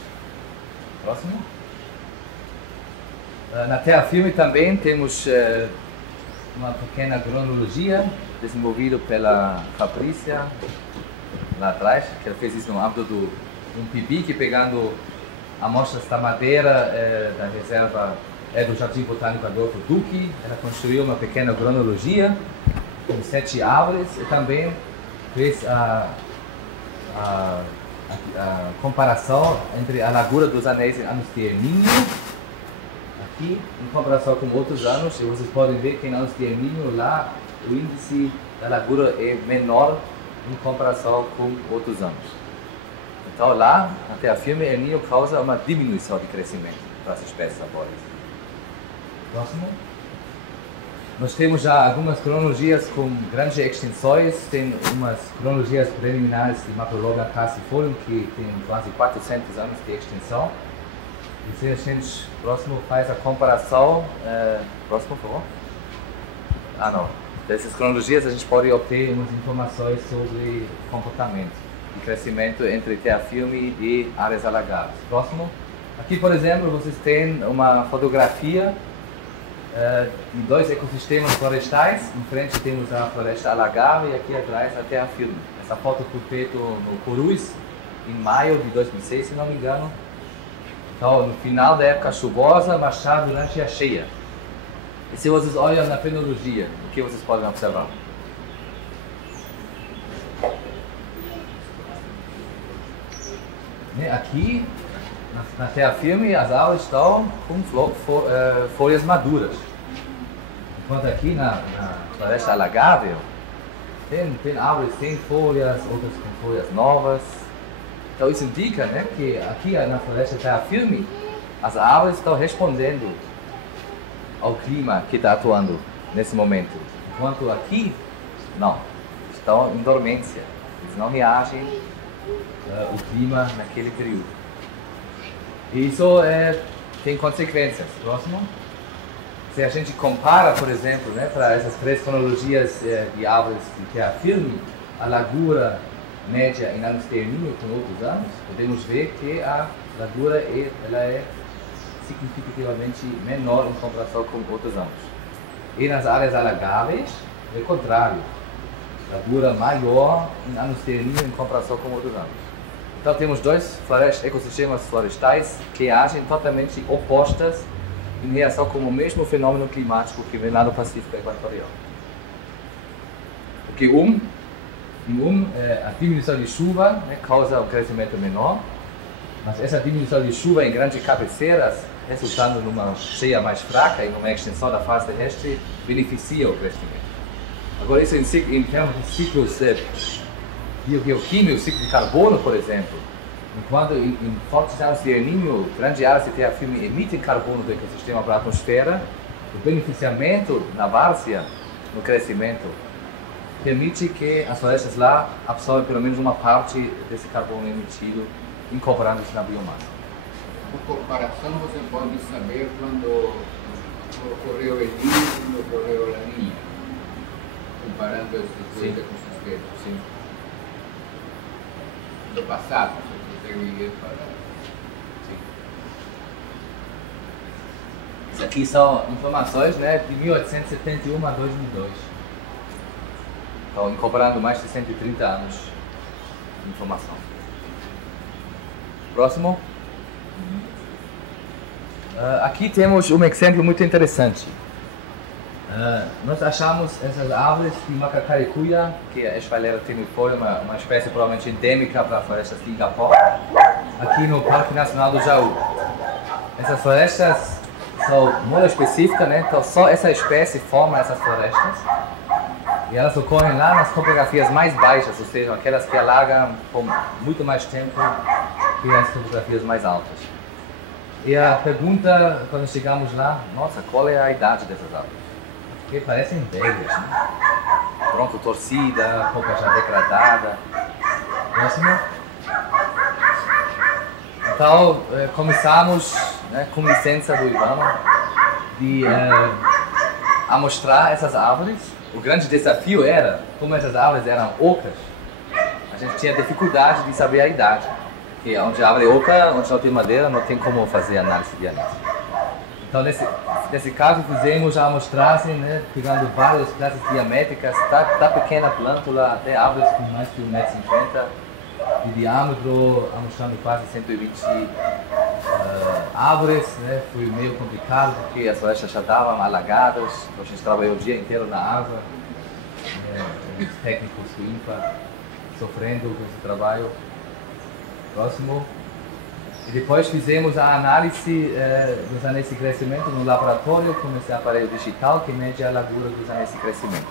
Próximo. Na terra firme também temos uma pequena cronologia desenvolvida pela Fabrícia lá atrás, que ela fez isso no âmbito de um PIBIC, pegando amostras da madeira da reserva do Jardim Botânico Adolfo Duque. Ela construiu uma pequena cronologia com 7 árvores e também fez a comparação entre a largura dos anéis em anos de El Niño, aqui, em comparação com outros anos, e vocês podem ver que em anos de El Niño lá o índice da largura é menor em comparação com outros anos. Então lá, na terra firme, El Niño causa uma diminuição de crescimento para as espécies arbóreas. Próximo. Nós temos já algumas cronologias com grandes extensões, tem umas cronologias preliminares de Macrologa cassifolium que tem quase 400 anos de extensão. E se a gente, próximo, faz a comparação, próximo, por favor. Não. Dessas cronologias a gente pode obter umas informações sobre comportamento e crescimento entre terra firme e áreas alagáveis. Próximo. Aqui, por exemplo, vocês têm uma fotografia de 2 ecossistemas florestais. Em frente temos a floresta alagável e aqui atrás a terra firme. Essa foto foi feita no Purus em maio de 2006, se não me engano. Então, no final da época chuvosa, mas já durante a cheia. E se vocês olham na fenologia, o que vocês podem observar? Aqui, na terra firme, as árvores estão com folhas maduras. Enquanto aqui na floresta alagável, tem árvores sem folhas, outras com folhas novas. Então isso indica, né, que aqui na floresta terra firme, as árvores estão respondendo ao clima que está atuando nesse momento. Enquanto aqui, não, estão em dormência, eles não reagem ao clima naquele período. E isso tem consequências. Próximo. Se a gente compara, por exemplo, né, para essas três cronologias de árvores de terra firme, a largura média em anos termínio com outros anos, podemos ver que a largura ela é significativamente menor em comparação com outros anos. E nas áreas alagáveis, é o contrário, largura maior em anos termínio em comparação com outros anos. Então temos dois ecossistemas florestais que agem totalmente opostas em reação com o mesmo fenômeno climático que vem lá no Pacífico Equatorial. Porque a diminuição de chuva, né, causa um crescimento menor, mas essa diminuição de chuva em grandes cabeceiras, resultando numa cheia mais fraca e numa extensão da face terrestre, beneficia o crescimento. Agora isso em termos de ciclos bioquímicos, ciclo de carbono, por exemplo, enquanto em fortes anos de El Niño, grandes áreas de terra firme emitem carbono do ecossistema para a atmosfera, o beneficiamento na várzea, no crescimento, permite que as florestas lá absorvem pelo menos uma parte desse carbono emitido, incorporando-se na biomassa. Por comparação, você pode saber quando ocorreu El Niño e quando ocorreu La Niña, comparando esses dois ecossistemas. Sim. Do passado, você consegue ir para... Isso aqui são informações, né, de 1871 a 2002. Então, incorporando mais de 130 anos de informação. Próximo. Aqui temos um exemplo muito interessante. Nós achamos essas árvores de Macacaricuia, que é a Esfalera tenuifolia, uma espécie provavelmente endêmica para florestas de Igapó, aqui no Parque Nacional do Jaú. Essas florestas são monoespecíficas, né? Então só essa espécie forma essas florestas. E elas ocorrem lá nas topografias mais baixas, ou seja, aquelas que alagam por muito mais tempo que as topografias mais altas. E a pergunta, quando chegamos lá, nossa, qual é a idade dessas árvores? Porque parecem velhas, né? Tronco torcida, roupa já degradada. Próximo. Então, começamos, né, com licença do Ibama, de amostrar essas árvores. O grande desafio era, como essas árvores eram ocas, a gente tinha dificuldade de saber a idade. Porque onde a árvore é oca, onde não tem madeira, não tem como fazer análise de análise. Então, nesse caso, fizemos a amostragem, né, pegando várias classes diamétricas, da pequena plântula até árvores com mais de 1,50 m de diâmetro, amostrando quase 120 árvores. Né? Foi meio complicado porque as florestas já estavam alagadas, a gente trabalhou o dia inteiro na água, os técnicos do INPA sofrendo com esse trabalho. Próximo. E depois fizemos a análise dos anéis de crescimento no laboratório com esse aparelho digital que mede a largura dos anéis de crescimento.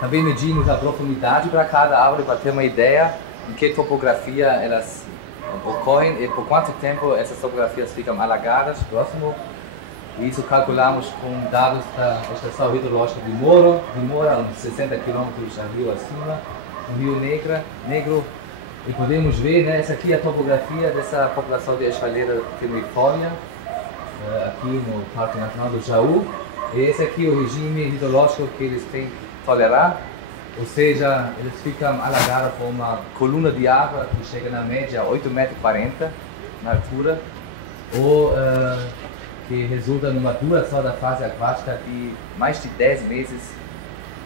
Também medimos a profundidade para cada árvore para ter uma ideia em que topografia elas ocorrem e por quanto tempo essas topografias ficam alagadas. Próximo. E isso calculamos com dados da estação hidrológica de Mora, uns 60 km a rio acima, no Rio Negro. E podemos ver, né, essa aqui é a topografia dessa população de Esfalera tenuifolia, aqui no Parque Nacional do Jaú. E esse aqui é o regime hidrológico que eles têm que tolerar, ou seja, eles ficam alagados por uma coluna de água que chega na média a 8,40 m na altura, ou que resulta numa duração da fase aquática de mais de 10 meses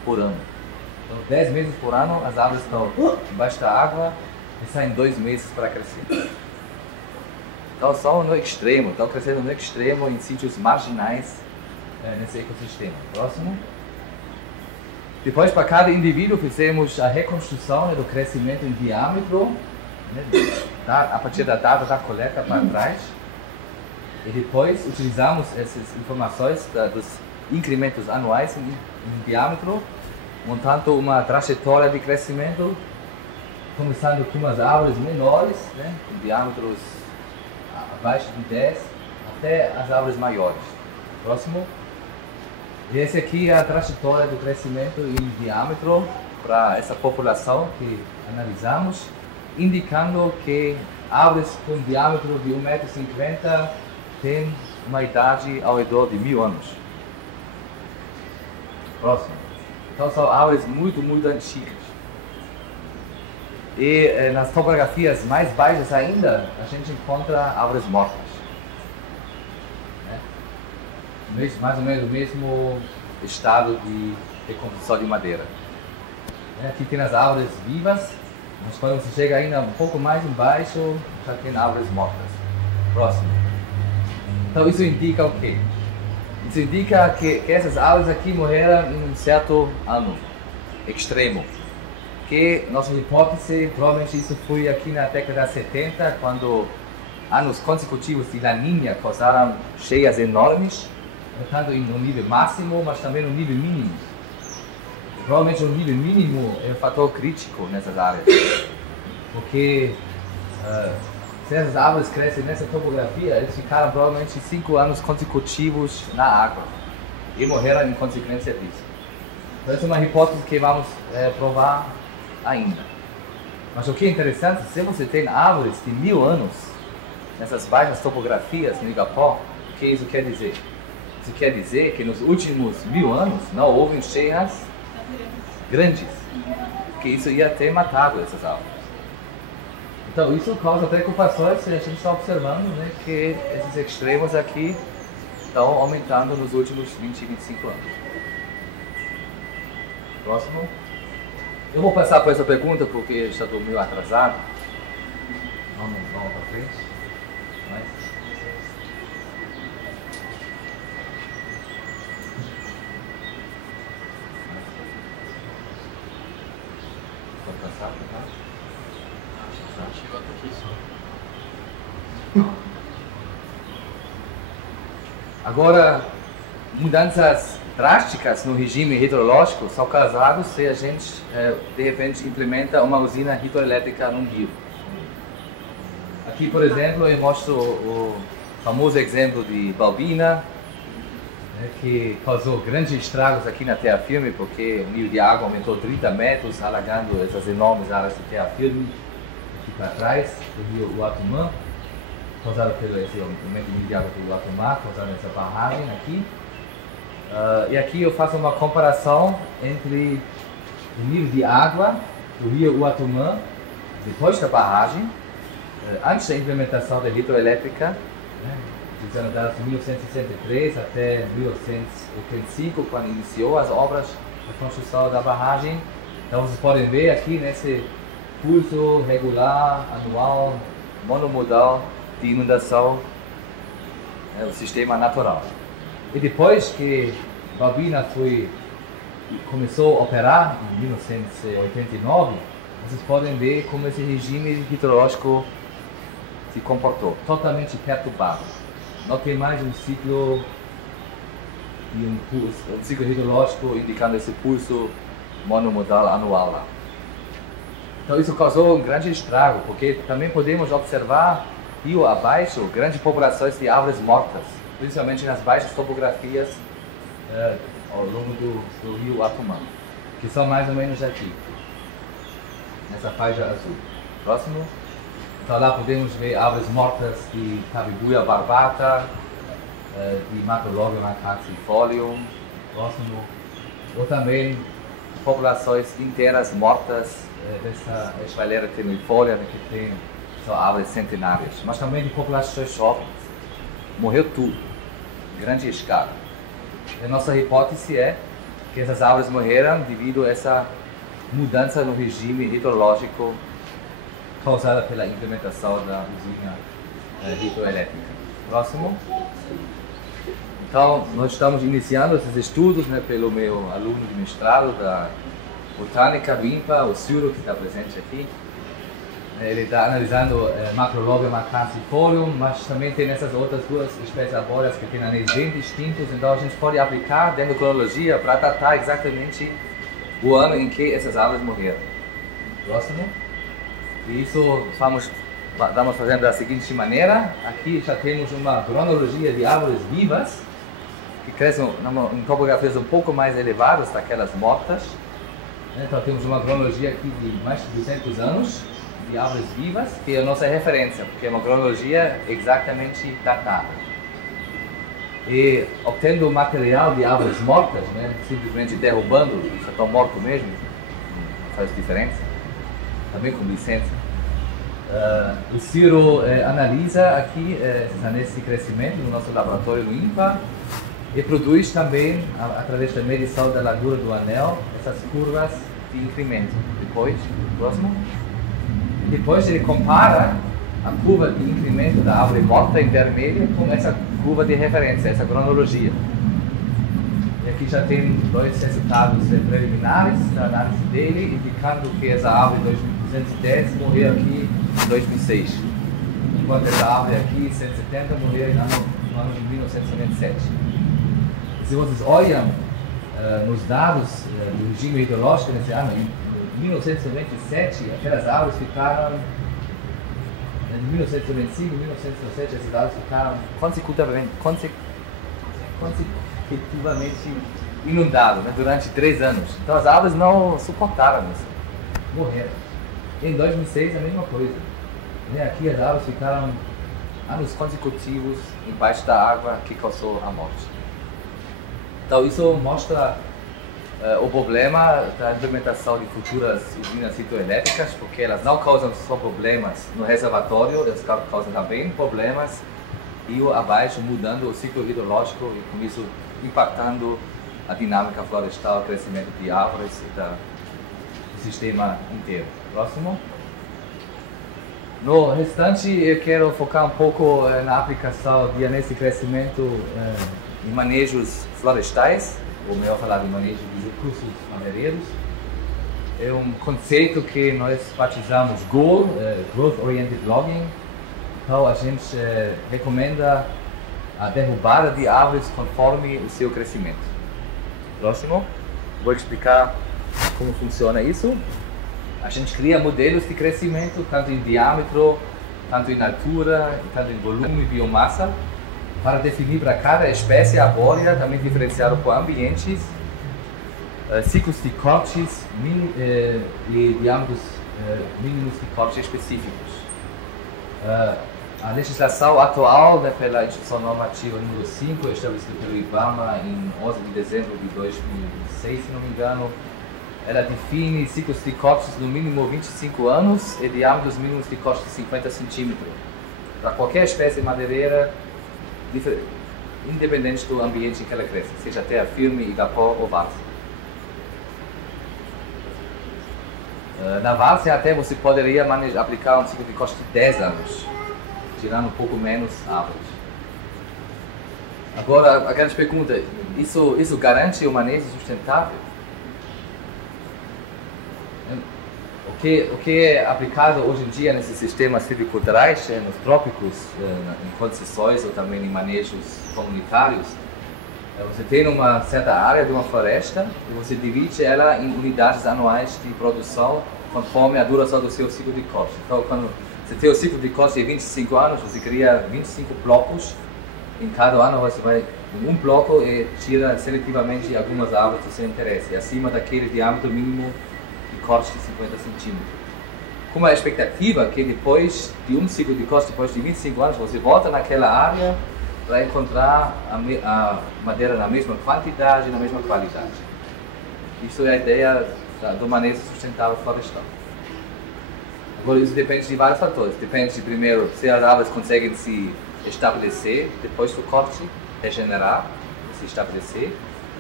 por ano. Então, 10 meses por ano, as árvores estão embaixo da água e saem 2 meses para crescer. Então são no extremo, estão crescendo no extremo em sítios marginais nesse ecossistema. Próximo. Depois, para cada indivíduo, fizemos a reconstrução do crescimento em diâmetro, né, a partir da data da coleta para trás. E depois utilizamos essas informações dos incrementos anuais em diâmetro, montando uma trajetória de crescimento, começando com umas árvores menores, né, com diâmetros abaixo de 10, até as árvores maiores. Próximo. E esse aqui é a trajetória do crescimento em diâmetro para essa população que analisamos, indicando que árvores com diâmetro de 1,50 m tem uma idade ao redor de 1000 anos. Próximo. Então são árvores muito antigas. E nas topografias mais baixas ainda, a gente encontra árvores mortas. Né? Mais ou menos o mesmo estado de decomposição de madeira. Aqui tem as árvores vivas, mas quando você chega ainda um pouco mais embaixo, já tem árvores mortas. Próximo. Então isso indica o quê? Isso indica que essas árvores aqui morreram em um certo ano extremo. Que nossa hipótese, provavelmente isso foi aqui na década de 70, quando anos consecutivos de La Niña causaram cheias enormes, tanto no nível máximo, mas também no nível mínimo. Provavelmente o nível mínimo é um fator crítico nessas áreas, porque se essas árvores crescem nessa topografia, eles ficaram provavelmente 5 anos consecutivos na água e morreram em consequência disso. Então essa é uma hipótese que vamos provar ainda. Mas o que é interessante, se você tem árvores de 1000 anos nessas baixas topografias no Igapó, o que isso quer dizer? Isso quer dizer que nos últimos 1000 anos não houve cheias grandes, que isso ia ter matado essas árvores. Então isso causa preocupações se a gente está observando, né, que esses extremos aqui estão aumentando nos últimos 20-25 anos. Próximo. Eu vou passar por essa pergunta porque já estou meio atrasado. Vamos para frente. Mais. Pode passar, tá? Chegou até aqui só. Agora, mudanças drásticas no regime hidrológico são causadas se a gente, de repente, implementa uma usina hidroelétrica num rio. Aqui, por exemplo, eu mostro o famoso exemplo de Balbina, né, que causou grandes estragos aqui na terra firme, porque o nível de água aumentou 30 metros, alagando essas enormes áreas de terra firme aqui para trás, do rio Uatumã, causado pelo esse aumento do nível de água do Uatumã, causando essa barragem aqui. E aqui eu faço uma comparação entre o nível de água do rio Uatumã depois da barragem, antes da implementação da hidroelétrica, né, dos anos de 1963 até 1985, quando iniciou as obras da construção da barragem. Então vocês podem ver aqui nesse pulso regular, anual, monomodal de inundação, o sistema natural. E depois que Balbina começou a operar, em 1989, vocês podem ver como esse regime hidrológico se comportou. Totalmente perturbado. Não tem mais um ciclo hidrológico indicando esse pulso monomodal anual lá. Então isso causou um grande estrago, porque também podemos observar rio abaixo grandes populações de árvores mortas, principalmente nas baixas topografias ao longo do rio Uatumã, que são mais ou menos aqui, nessa faixa azul. Próximo. Então lá podemos ver árvores mortas de Tabebuia barbata, de Macrolobia cancifolium. Próximo. Ou também populações inteiras mortas dessa Espalheira tenuifolia, que são árvores centenárias, mas também de populações jovens. Morreu tudo, grande escala. A nossa hipótese é que essas árvores morreram devido a essa mudança no regime hidrológico causada pela implementação da usina hidroelétrica. Próximo. Então, nós estamos iniciando esses estudos, né, pelo meu aluno de mestrado da Botânica do INPA, o Ciro, que está presente aqui. Ele está analisando Macrolobia cancifolium, mas também tem essas outras duas espécies arbóreas que têm anéis bem distintos, então a gente pode aplicar dentro da cronologia para datar exatamente o ano em que essas árvores morreram. Próximo. E isso estamos fazendo da seguinte maneira. Aqui já temos uma cronologia de árvores vivas, que crescem em topografias um pouco mais elevadas daquelas mortas. Então temos uma cronologia aqui de mais de 200 anos de árvores vivas, que é a nossa referência, porque é uma cronologia exatamente datada. e obtendo material de árvores mortas, né, simplesmente derrubando, já estão mortos mesmo, não faz diferença, também com licença. O Ciro analisa aqui esses anéis de crescimento no nosso laboratório no INPA e produz também, através da medição da largura do anel, essas curvas de incremento. Depois ele compara a curva de incremento da árvore morta em vermelho com essa curva de referência, essa cronologia. E aqui já tem dois resultados preliminares da análise dele, indicando que essa árvore de 2210 morreu aqui em 2006, enquanto essa árvore aqui, 170, morreu no ano de 1997. E se vocês olham nos dados do regime hidrológico nesse ano, em 1997, aquelas árvores ficaram, em 1995, 1997, esses dados ficaram consecutivamente inundados, né, durante 3 anos. Então as árvores não suportaram isso, morreram. Em 2006 a mesma coisa. Aqui as árvores ficaram anos consecutivos embaixo da água que causou a morte. Então isso mostra o problema da implementação de futuras usinas hidroelétricas, porque elas não causam só problemas no reservatório, elas causam também problemas rio abaixo, mudando o ciclo hidrológico e com isso impactando a dinâmica florestal, o crescimento de árvores e do sistema inteiro. Próximo. No restante, eu quero focar um pouco na aplicação de anéis de crescimento em manejos florestais, ou melhor falar, de manejo de recursos madeireiros. É um conceito que nós batizamos GOL, Growth Oriented Logging. Então a gente recomenda a derrubada de árvores conforme o seu crescimento. Próximo, vou explicar como funciona isso. A gente cria modelos de crescimento, tanto em diâmetro, tanto em altura, tanto em volume e biomassa, para definir para cada espécie arbórea, também diferenciado por ambientes, ciclos de cortes e diâmetros mínimos de corte específicos. A legislação atual, né, pela Instituição Normativa número 5, estabelecida pelo IBAMA em 11 de dezembro de 2006, se não me engano, ela define ciclos de cortes no mínimo 25 anos e diâmetros mínimos de corte de 50 centímetros para qualquer espécie madeireira, independente do ambiente em que ela cresce, seja terra firme, igapó ou várzea. Na várzea até você poderia aplicar um ciclo de corte de 10 anos, tirando um pouco menos árvores. Agora, a grande pergunta, isso garante o manejo sustentável? O que é aplicado hoje em dia nesses sistemas silviculturais, nos trópicos, em concessões ou também em manejos comunitários, você tem uma certa área de uma floresta e você divide ela em unidades anuais de produção conforme a duração do seu ciclo de corte. Então, quando você tem o ciclo de corte de 25 anos, você cria 25 blocos. Em cada ano você vai em um bloco e tira seletivamente algumas árvores do seu interesse, acima daquele diâmetro mínimo corte de 50 centímetros. Com a expectativa que depois de um ciclo de corte, depois de 25 anos, você volta naquela área para encontrar a madeira na mesma quantidade, na mesma qualidade. Isso é a ideia do manejo sustentável florestal. Agora, isso depende de vários fatores. Depende de, primeiro, se as árvores conseguem se estabelecer depois do corte, regenerar, se estabelecer.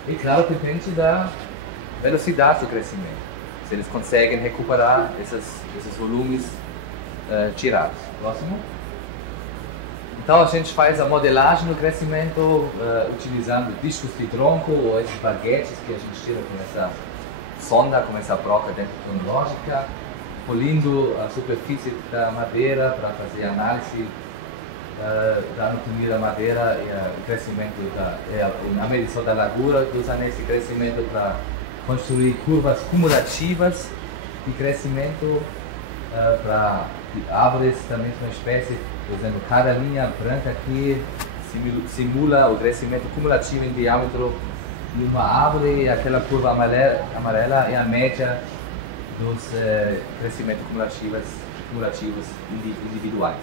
E, claro, depende da velocidade do crescimento. Se eles conseguem recuperar esses volumes tirados. Próximo. Então a gente faz a modelagem do crescimento utilizando discos de tronco ou esses baguetes que a gente tira com essa sonda, com essa broca dentro cronológica, polindo a superfície da madeira para fazer análise da anatomia da madeira e o crescimento, a medição da largura dos anéis de crescimento para construir curvas cumulativas de crescimento para árvores da mesma espécie. Por exemplo, cada linha branca aqui simula o crescimento cumulativo em diâmetro de uma árvore e aquela curva amarela é a média dos crescimentos cumulativos individuais.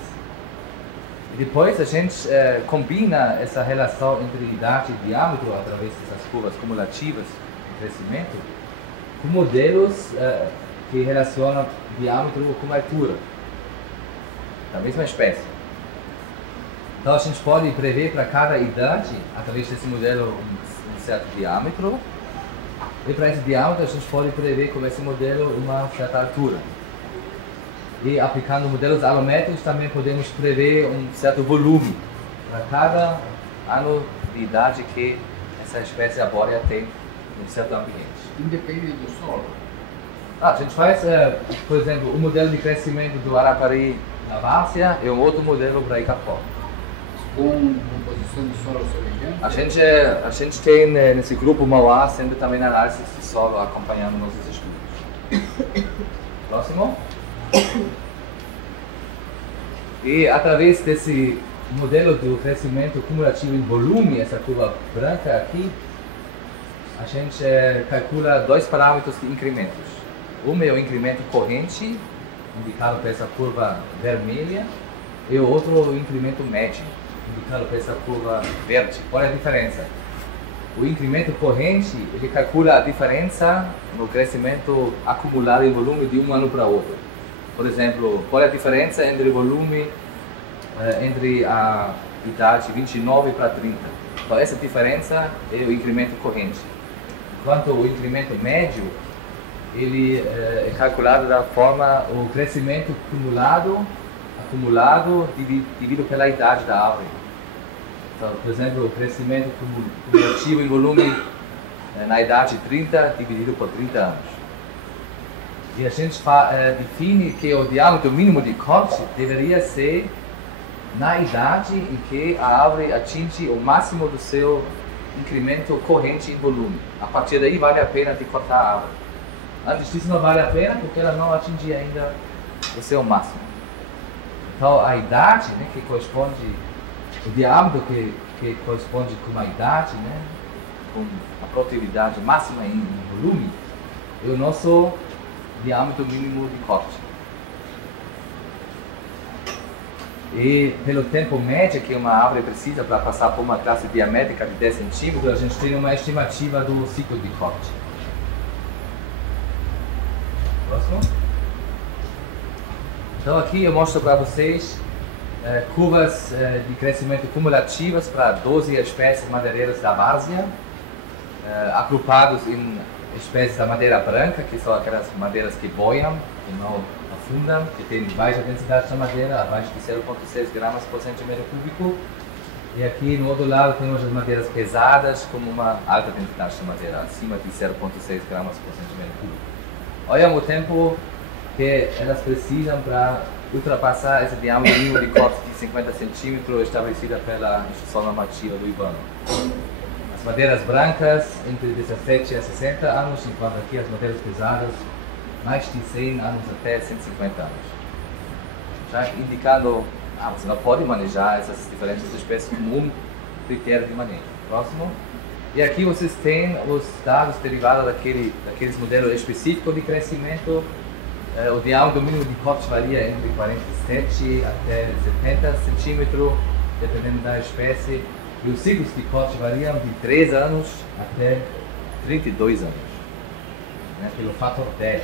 E depois a gente combina essa relação entre idade e diâmetro através dessas curvas cumulativas de crescimento com modelos que relacionam diâmetro com altura da mesma espécie. Então a gente pode prever para cada idade, através desse modelo, um certo diâmetro, e para esse diâmetro a gente pode prever com esse modelo uma certa altura. E aplicando modelos alométricos também podemos prever um certo volume para cada ano de idade que essa espécie arbórea tem em um certo ambiente. Independe do solo. A gente faz, por exemplo, o modelo de crescimento do Arapari na Várzea e um outro modelo para Icapó. Com composição de solo semelhante? A gente tem nesse grupo Mauá sempre também análise de solo acompanhando nossos estudos. Próximo. E através desse modelo do crescimento cumulativo em volume, essa curva branca aqui, a gente calcula dois parâmetros de incrementos. Um é o incremento corrente, indicado por essa curva vermelha, e o outro o incremento médio, indicado por essa curva verde. Qual é a diferença? O incremento corrente, ele calcula a diferença no crescimento acumulado em volume de um ano para outro. Por exemplo, qual é a diferença entre o volume entre a idade 29 para 30? Então essa diferença é o incremento corrente. Enquanto o incremento médio, ele é calculado da forma o crescimento acumulado dividido pela idade da árvore. Então, por exemplo, o crescimento cumulativo em volume na idade 30 dividido por 30 anos. E a gente define que o diâmetro mínimo de corte deveria ser na idade em que a árvore atinge o máximo do seu incremento corrente em volume. A partir daí vale a pena de cortar a árvore. Antes disso não vale a pena porque ela não atinge ainda o seu máximo. Então a idade, né, que corresponde, o diâmetro que corresponde com a idade, né, com a produtividade máxima em volume, é o nosso diâmetro mínimo de corte. E pelo tempo médio que uma árvore precisa para passar por uma classe diamétrica de 10 centímetros, a gente tem uma estimativa do ciclo de corte. Próximo. Então aqui eu mostro para vocês curvas de crescimento cumulativas para 12 espécies madeireiras da Várzea, agrupados em espécies da madeira branca, que são aquelas madeiras que boiam, que não afundam, que têm baixa densidade de madeira, abaixo de 0,6 gramas por centímetro cúbico. E aqui no outro lado temos as madeiras pesadas, com uma alta densidade de madeira, acima de 0,6 gramas por centímetro cúbico. Olha o tempo que elas precisam para ultrapassar esse diâmetro mínimo de corte de 50 centímetros estabelecida pela Instituição Normativa do IBAMA. As madeiras brancas entre 17 a 60 anos, enquanto aqui as madeiras pesadas mais de 100 anos até 150 anos. Já indicando, você não pode manejar essas diferentes espécies como um critério de manejo. Próximo. E aqui vocês têm os dados derivados daqueles modelos específicos de crescimento. O diâmetro mínimo de corte varia entre 47 até 70 centímetros, dependendo da espécie. E os ciclos de corte variam de 3 anos até 32 anos, né, pelo fator 10.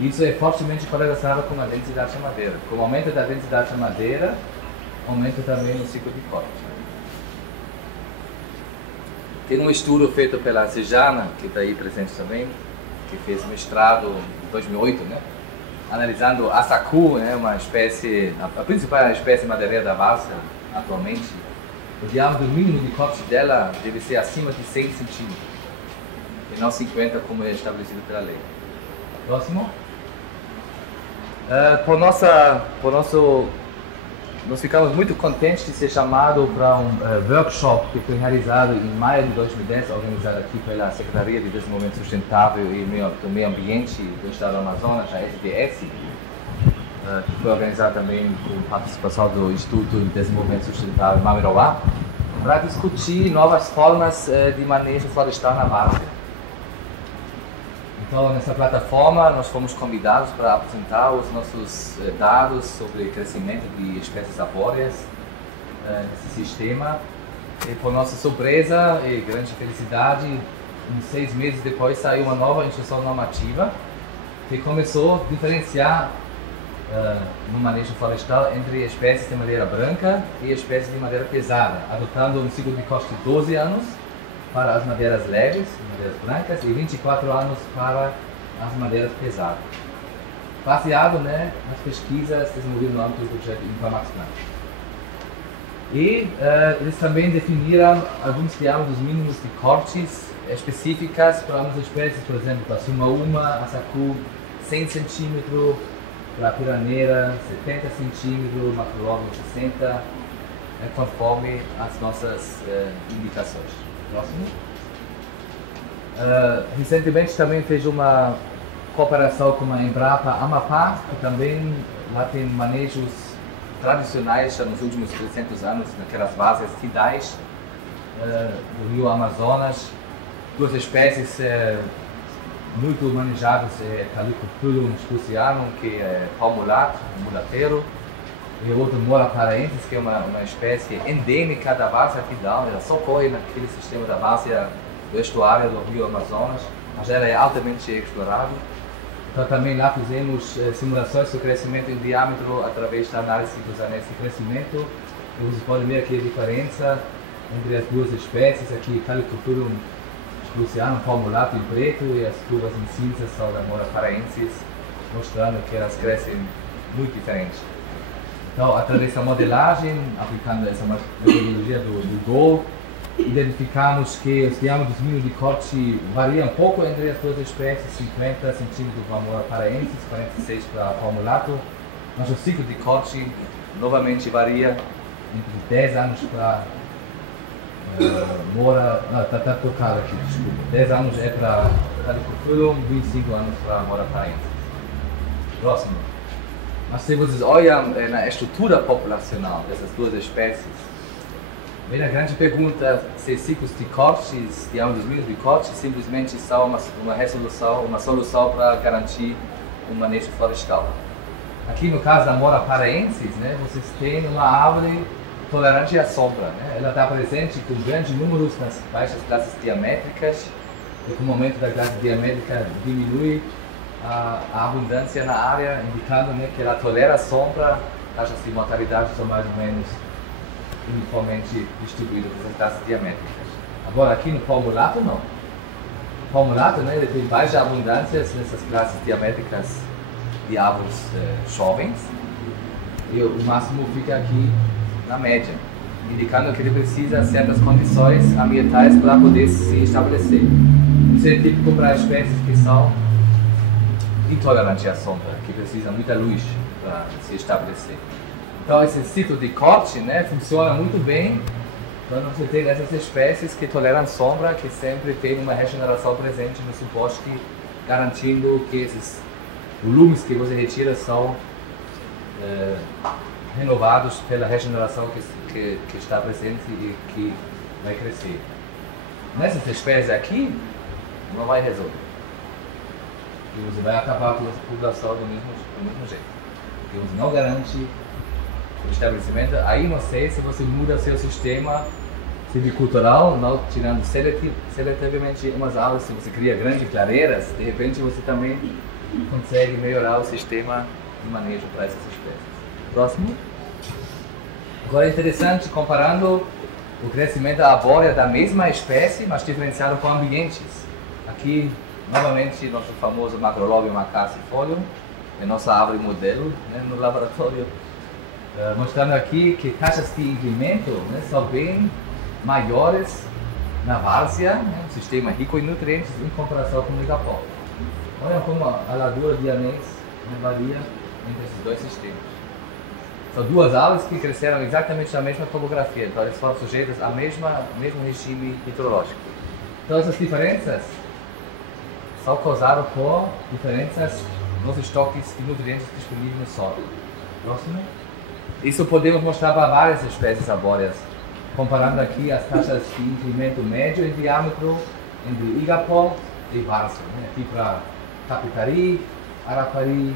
Isso é fortemente correlacionado com a densidade de madeira. Com o aumento da densidade de madeira, aumenta também o ciclo de corte. Tem um estudo feito pela Sejana, que está aí presente também, que fez mestrado em 2008, né? Analisando a sacu, né, uma espécie, a principal espécie madeireira da Várzea atualmente. O diâmetro mínimo de corte dela deve ser acima de 100 centímetros, e não 50 como é estabelecido pela lei. Próximo. Nós ficamos muito contentes de ser chamado para um workshop que foi realizado em maio de 2010, organizado aqui pela Secretaria de Desenvolvimento Sustentável e do Meio Ambiente do Estado do Amazonas, a SDS, que foi organizado também com participação do Instituto de Desenvolvimento Sustentável Mamiroá, para discutir novas formas de manejo florestal na Várzea. Então, nessa plataforma, nós fomos convidados para apresentar os nossos dados sobre crescimento de espécies arbóreas nesse sistema. E por nossa surpresa e grande felicidade, uns 6 meses depois saiu uma nova instrução normativa que começou a diferenciar no manejo florestal entre espécies de madeira branca e espécies de madeira pesada, adotando um ciclo de corte de 12 anos para as madeiras leves, madeiras brancas, e 24 anos para as madeiras pesadas, baseado nas pesquisas desenvolvidas no âmbito do projeto Impamax Plant. E eles também definiram alguns diâmetros mínimos de cortes específicas para algumas espécies, por exemplo, para a sumaúma, a sacu, 100 cm, para a piraneira, 70 cm, macrolóbio, 60, conforme as nossas indicações. Próximo. Recentemente também fez uma cooperação com a Embrapa Amapá, que também lá tem manejos tradicionais já nos últimos 300 anos, naquelas várzeas tidais do rio Amazonas. Duas espécies muito manejadas, Calicophyllum sprucianum, que é pau mulato, mulateiro, e o outro Mora paraensis, que é uma espécie endêmica da várzea tidal, ela só corre naquele sistema da várzea do estuário do rio Amazonas, mas ela é altamente explorada. Então também lá fizemos simulações do crescimento em diâmetro através da análise dos anéis de crescimento. E vocês podem ver aqui a diferença entre as duas espécies, aqui Calicophyllum sprucianum, pau mulato em preto, e as curvas em cinza são da Mora paraensis, mostrando que elas crescem muito diferentes. Então, através da modelagem, aplicando essa metodologia do GO, identificamos que os diâmetros mínimos de corte variam um pouco entre as duas espécies, 50 cm para a Mora paraensis, 46 para a pau mulato, mas o ciclo de corte novamente varia entre 10 anos para Mora, está tocado aqui, desculpa, 10 anos é para Calicophyllum, 25 anos para a Mora paraensis. Próximo. Mas se vocês olham na estrutura populacional dessas duas espécies, vem a grande pergunta se ciclos de cortes, diâmetros mínimos de corte, simplesmente são uma solução para garantir um manejo florestal. Aqui no caso da Mora paraensis, vocês têm uma árvore tolerante à sombra. Ela está presente com grandes números nas baixas classes diamétricas, e com o aumento da classe diamétrica diminui a abundância na área, indicando que ela tolera a sombra, taxas de mortalidade são mais ou menos uniformemente distribuídas nas classes diamétricas. Agora aqui no pau mulato não. O pau mulato ele tem baixa abundância nessas classes diamétricas de árvores jovens, e o máximo fica aqui na média, indicando que ele precisa de certas condições ambientais para poder se estabelecer. Isso é típico para espécies que são intolerantes à sombra, que precisam de muita luz para se estabelecer. Então esse ciclo de corte funciona muito bem quando você tem essas espécies que toleram sombra, que sempre tem uma regeneração presente no subbosque, garantindo que esses volumes que você retira são renovados pela regeneração que está presente e que vai crescer. Nessas espécies aqui, não vai resolver. E você vai acabar com essa população do mesmo jeito. E você não garante o estabelecimento. Aí não sei se você muda seu sistema silvicultural, não tirando seletivamente umas árvores, se você cria grandes clareiras, de repente você também consegue melhorar o sistema de manejo para essas espécies. Próximo. Agora é interessante comparando o crescimento arbóreo da mesma espécie, mas diferenciado com ambientes. Aqui, novamente, nosso famoso Macrolobium acaciifolium, é nossa árvore modelo no laboratório, mostrando aqui que taxas de incremento são bem maiores na várzea, um sistema rico em nutrientes, em comparação com o igapó. Olha como a largura de anéis varia entre esses dois sistemas. São duas árvores que cresceram exatamente na mesma topografia, então eles foram sujeitos ao mesmo regime hidrológico. Então essas diferenças são causadas por diferenças nos estoques de nutrientes disponíveis no solo. Próximo. Isso podemos mostrar para várias espécies arbóreas, comparando aqui as taxas de incremento médio em diâmetro entre igapó e várzea. Aqui para Capitari, Arapari,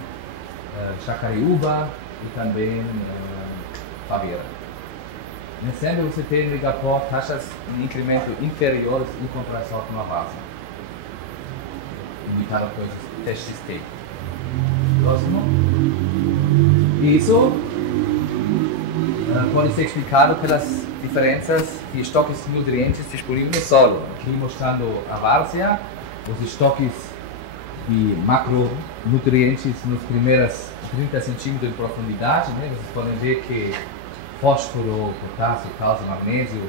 Jacareúba e também Faveira. Sempre você tem no Igapó taxas de incremento inferiores em comparação com a Várzea, indicado por esses testes T. Próximo. Isso pode ser explicado pelas diferenças de estoques de nutrientes disponíveis no solo. Aqui mostrando a Várzea, os estoques de macronutrientes nos primeiros 30 centímetros de profundidade. Né? Vocês podem ver que fósforo, potássio, cálcio, magnésio,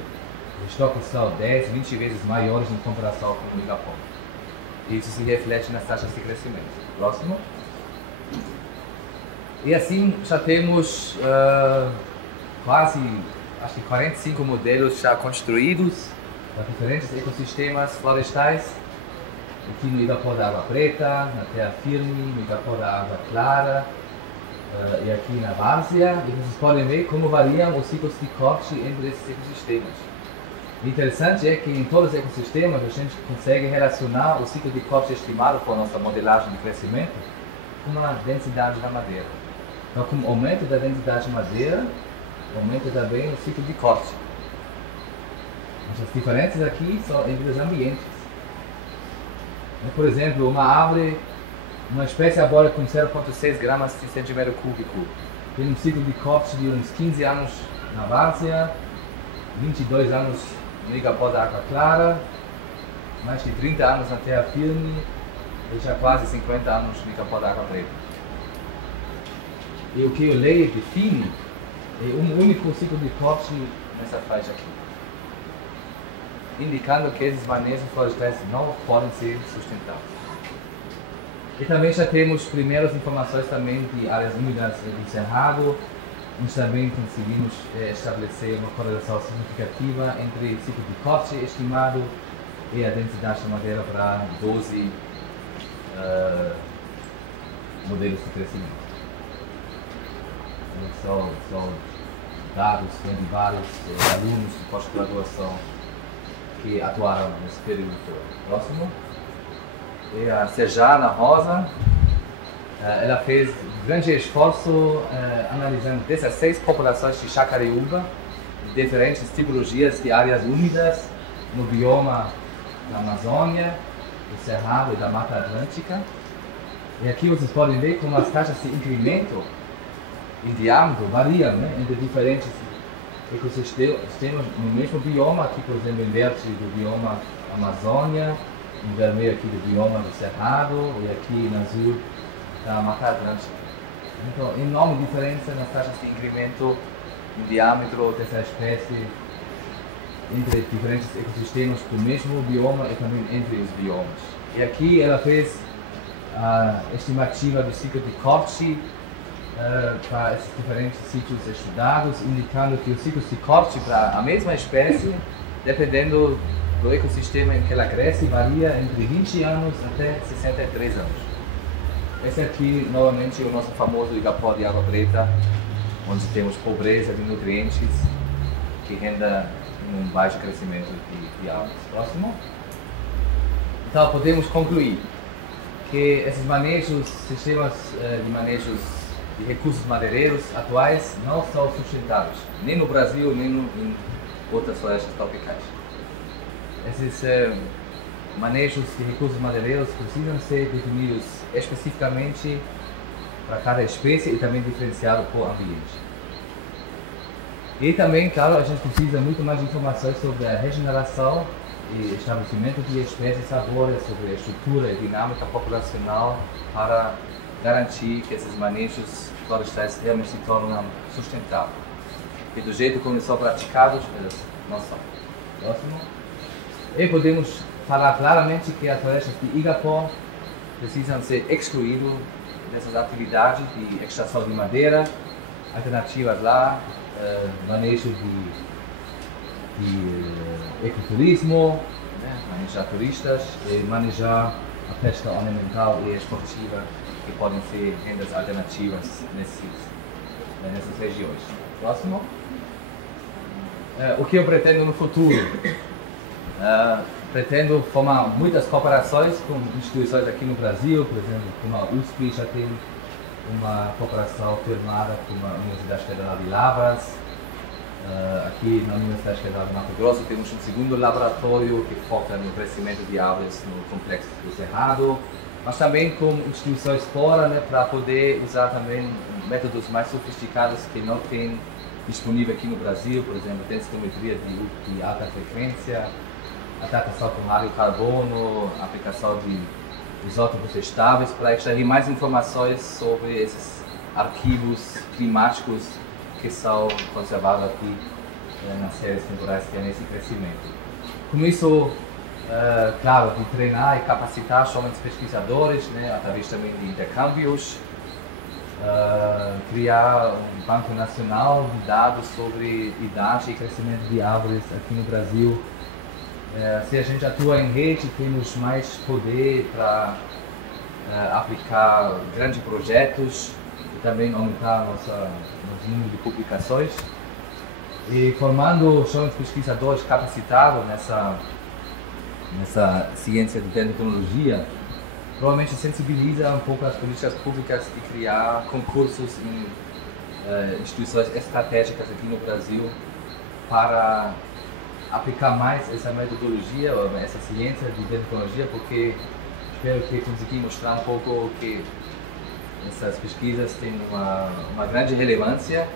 os estoques são 10, 20 vezes maiores em comparação com o Igapó. Isso se reflete nas taxas de crescimento. Próximo. E assim já temos quase, acho que 45 modelos já construídos para diferentes ecossistemas florestais. Aqui no Igapó da Água Preta, na Terra Firme, no Igapó da Água Clara e aqui na Várzea. E vocês podem ver como variam os ciclos de corte entre esses ecossistemas. O interessante é que em todos os ecossistemas a gente consegue relacionar o ciclo de corte estimado por nossa modelagem de crescimento com a densidade da madeira. Então, com o aumento da densidade de madeira, aumenta também o ciclo de corte. As diferenças aqui são entre os ambientes. Por exemplo, uma árvore, uma espécie arbórea com 0,6 gramas de centímetro cúbico, tem um ciclo de corte de uns 15 anos na Várzea, 22 anos no Igapó da Água Clara, mais de 30 anos na Terra Firme e já quase 50 anos no Igapó da Água Preta. E o que o lei define é um único ciclo de corte nessa faixa aqui, indicando que esses manejos florestais não podem ser sustentáveis. E também já temos primeiras informações também de áreas úmidas do Cerrado, onde também conseguimos estabelecer uma correlação significativa entre o ciclo de corte estimado e a densidade de madeira para 12 modelos de crescimento. São dados de vários alunos de pós-graduação que atuaram nesse período todo. Próximo. E a Sejana Rosa, ela fez um grande esforço analisando 16 populações de Jacareúba, de diferentes tipologias de áreas úmidas no bioma da Amazônia, do Cerrado e da Mata Atlântica. E aqui vocês podem ver como as taxas de incremento em diâmetro variam, né, entre diferentes ecossistemas no mesmo bioma. Aqui, por exemplo, em verde do bioma Amazônia, em vermelho aqui do bioma do Cerrado e aqui em azul da Mata Atlântica. Então, enorme diferença nas taxas de incremento em diâmetro dessa espécie entre diferentes ecossistemas do mesmo bioma e também entre os biomas. E aqui ela fez a estimativa do ciclo de corte para esses diferentes sítios estudados, indicando que os ciclos de corte para a mesma espécie, dependendo do ecossistema em que ela cresce, varia entre 20 anos até 63 anos. Esse aqui, novamente, é o nosso famoso Igapó de Água Preta, onde temos pobreza de nutrientes que renda um baixo crescimento de árvores. Próximo. Então, podemos concluir que esses manejos, sistemas de manejos de recursos madeireiros atuais não são sustentáveis, nem no Brasil, nem em outras florestas tropicais. Esses manejos de recursos madeireiros precisam ser definidos especificamente para cada espécie e também diferenciado por ambiente. E também, claro, a gente precisa muito mais de informações sobre a regeneração e estabelecimento de espécies arbóreas, sobre a estrutura e dinâmica populacional para garantir que esses manejos florestais realmente se tornam sustentáveis. E do jeito como eles são praticados, eles não são. Próximo. E podemos falar claramente que as florestas de Igapó precisam ser excluídas dessas atividades de extração de madeira, alternativas lá, manejo de ecoturismo, né, manejar turistas e manejar a pesca ornamental e esportiva, que podem ser rendas alternativas nessas regiões. Próximo. O que eu pretendo no futuro? Pretendo formar muitas cooperações com instituições aqui no Brasil, por exemplo, como a USP já tem uma cooperação firmada com a Universidade Federal de Lavras, Aqui na Universidade Federal de Mato Grosso temos um segundo laboratório que foca no crescimento de árvores no Complexo do Cerrado, mas também com instituições fora, né, para poder usar também métodos mais sofisticados que não tem disponível aqui no Brasil, por exemplo, densitometria de alta frequência, a datação com radiocarbono, a aplicação de isótopos estáveis para extrair mais informações sobre esses arquivos climáticos que são conservados aqui nas séries temporais que têm esse crescimento. Com isso, claro, de treinar e capacitar jovens pesquisadores, né, através também de intercâmbios, criar um banco nacional de dados sobre idade e crescimento de árvores aqui no Brasil. Se a gente atua em rede, temos mais poder para aplicar grandes projetos e também aumentar nosso número de publicações. E formando jovens pesquisadores capacitados nessa ciência de tecnologia, provavelmente sensibiliza um pouco as políticas públicas de criar concursos em instituições estratégicas aqui no Brasil para aplicar mais essa metodologia, essa ciência de tecnologia, porque espero que consegui mostrar um pouco que essas pesquisas têm uma grande relevância,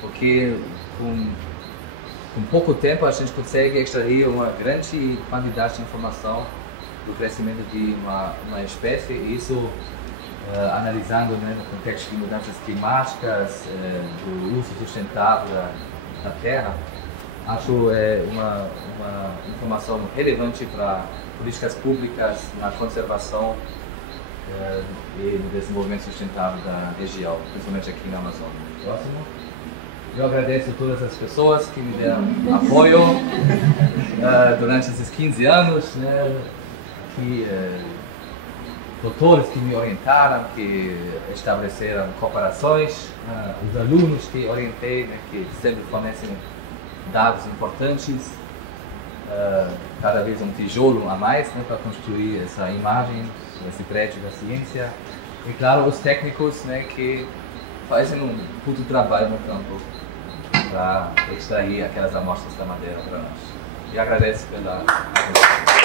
porque com pouco tempo a gente consegue extrair uma grande quantidade de informação do crescimento de uma espécie, e isso analisando, né, no contexto de mudanças climáticas, do uso sustentável da terra. Acho uma informação relevante para políticas públicas na conservação e no desenvolvimento sustentável da região, principalmente aqui na Amazônia. Próximo. Eu agradeço a todas as pessoas que me deram apoio durante esses 15 anos, né, doutores que me orientaram, que estabeleceram cooperações, os alunos que orientei, né, que sempre fornecem dados importantes, cada vez um tijolo a mais, né, para construir essa imagem, esse prédio da ciência. E claro, os técnicos, né, que fazem um puto trabalho no campo para extrair aquelas amostras da madeira para nós. E agradeço pela atenção.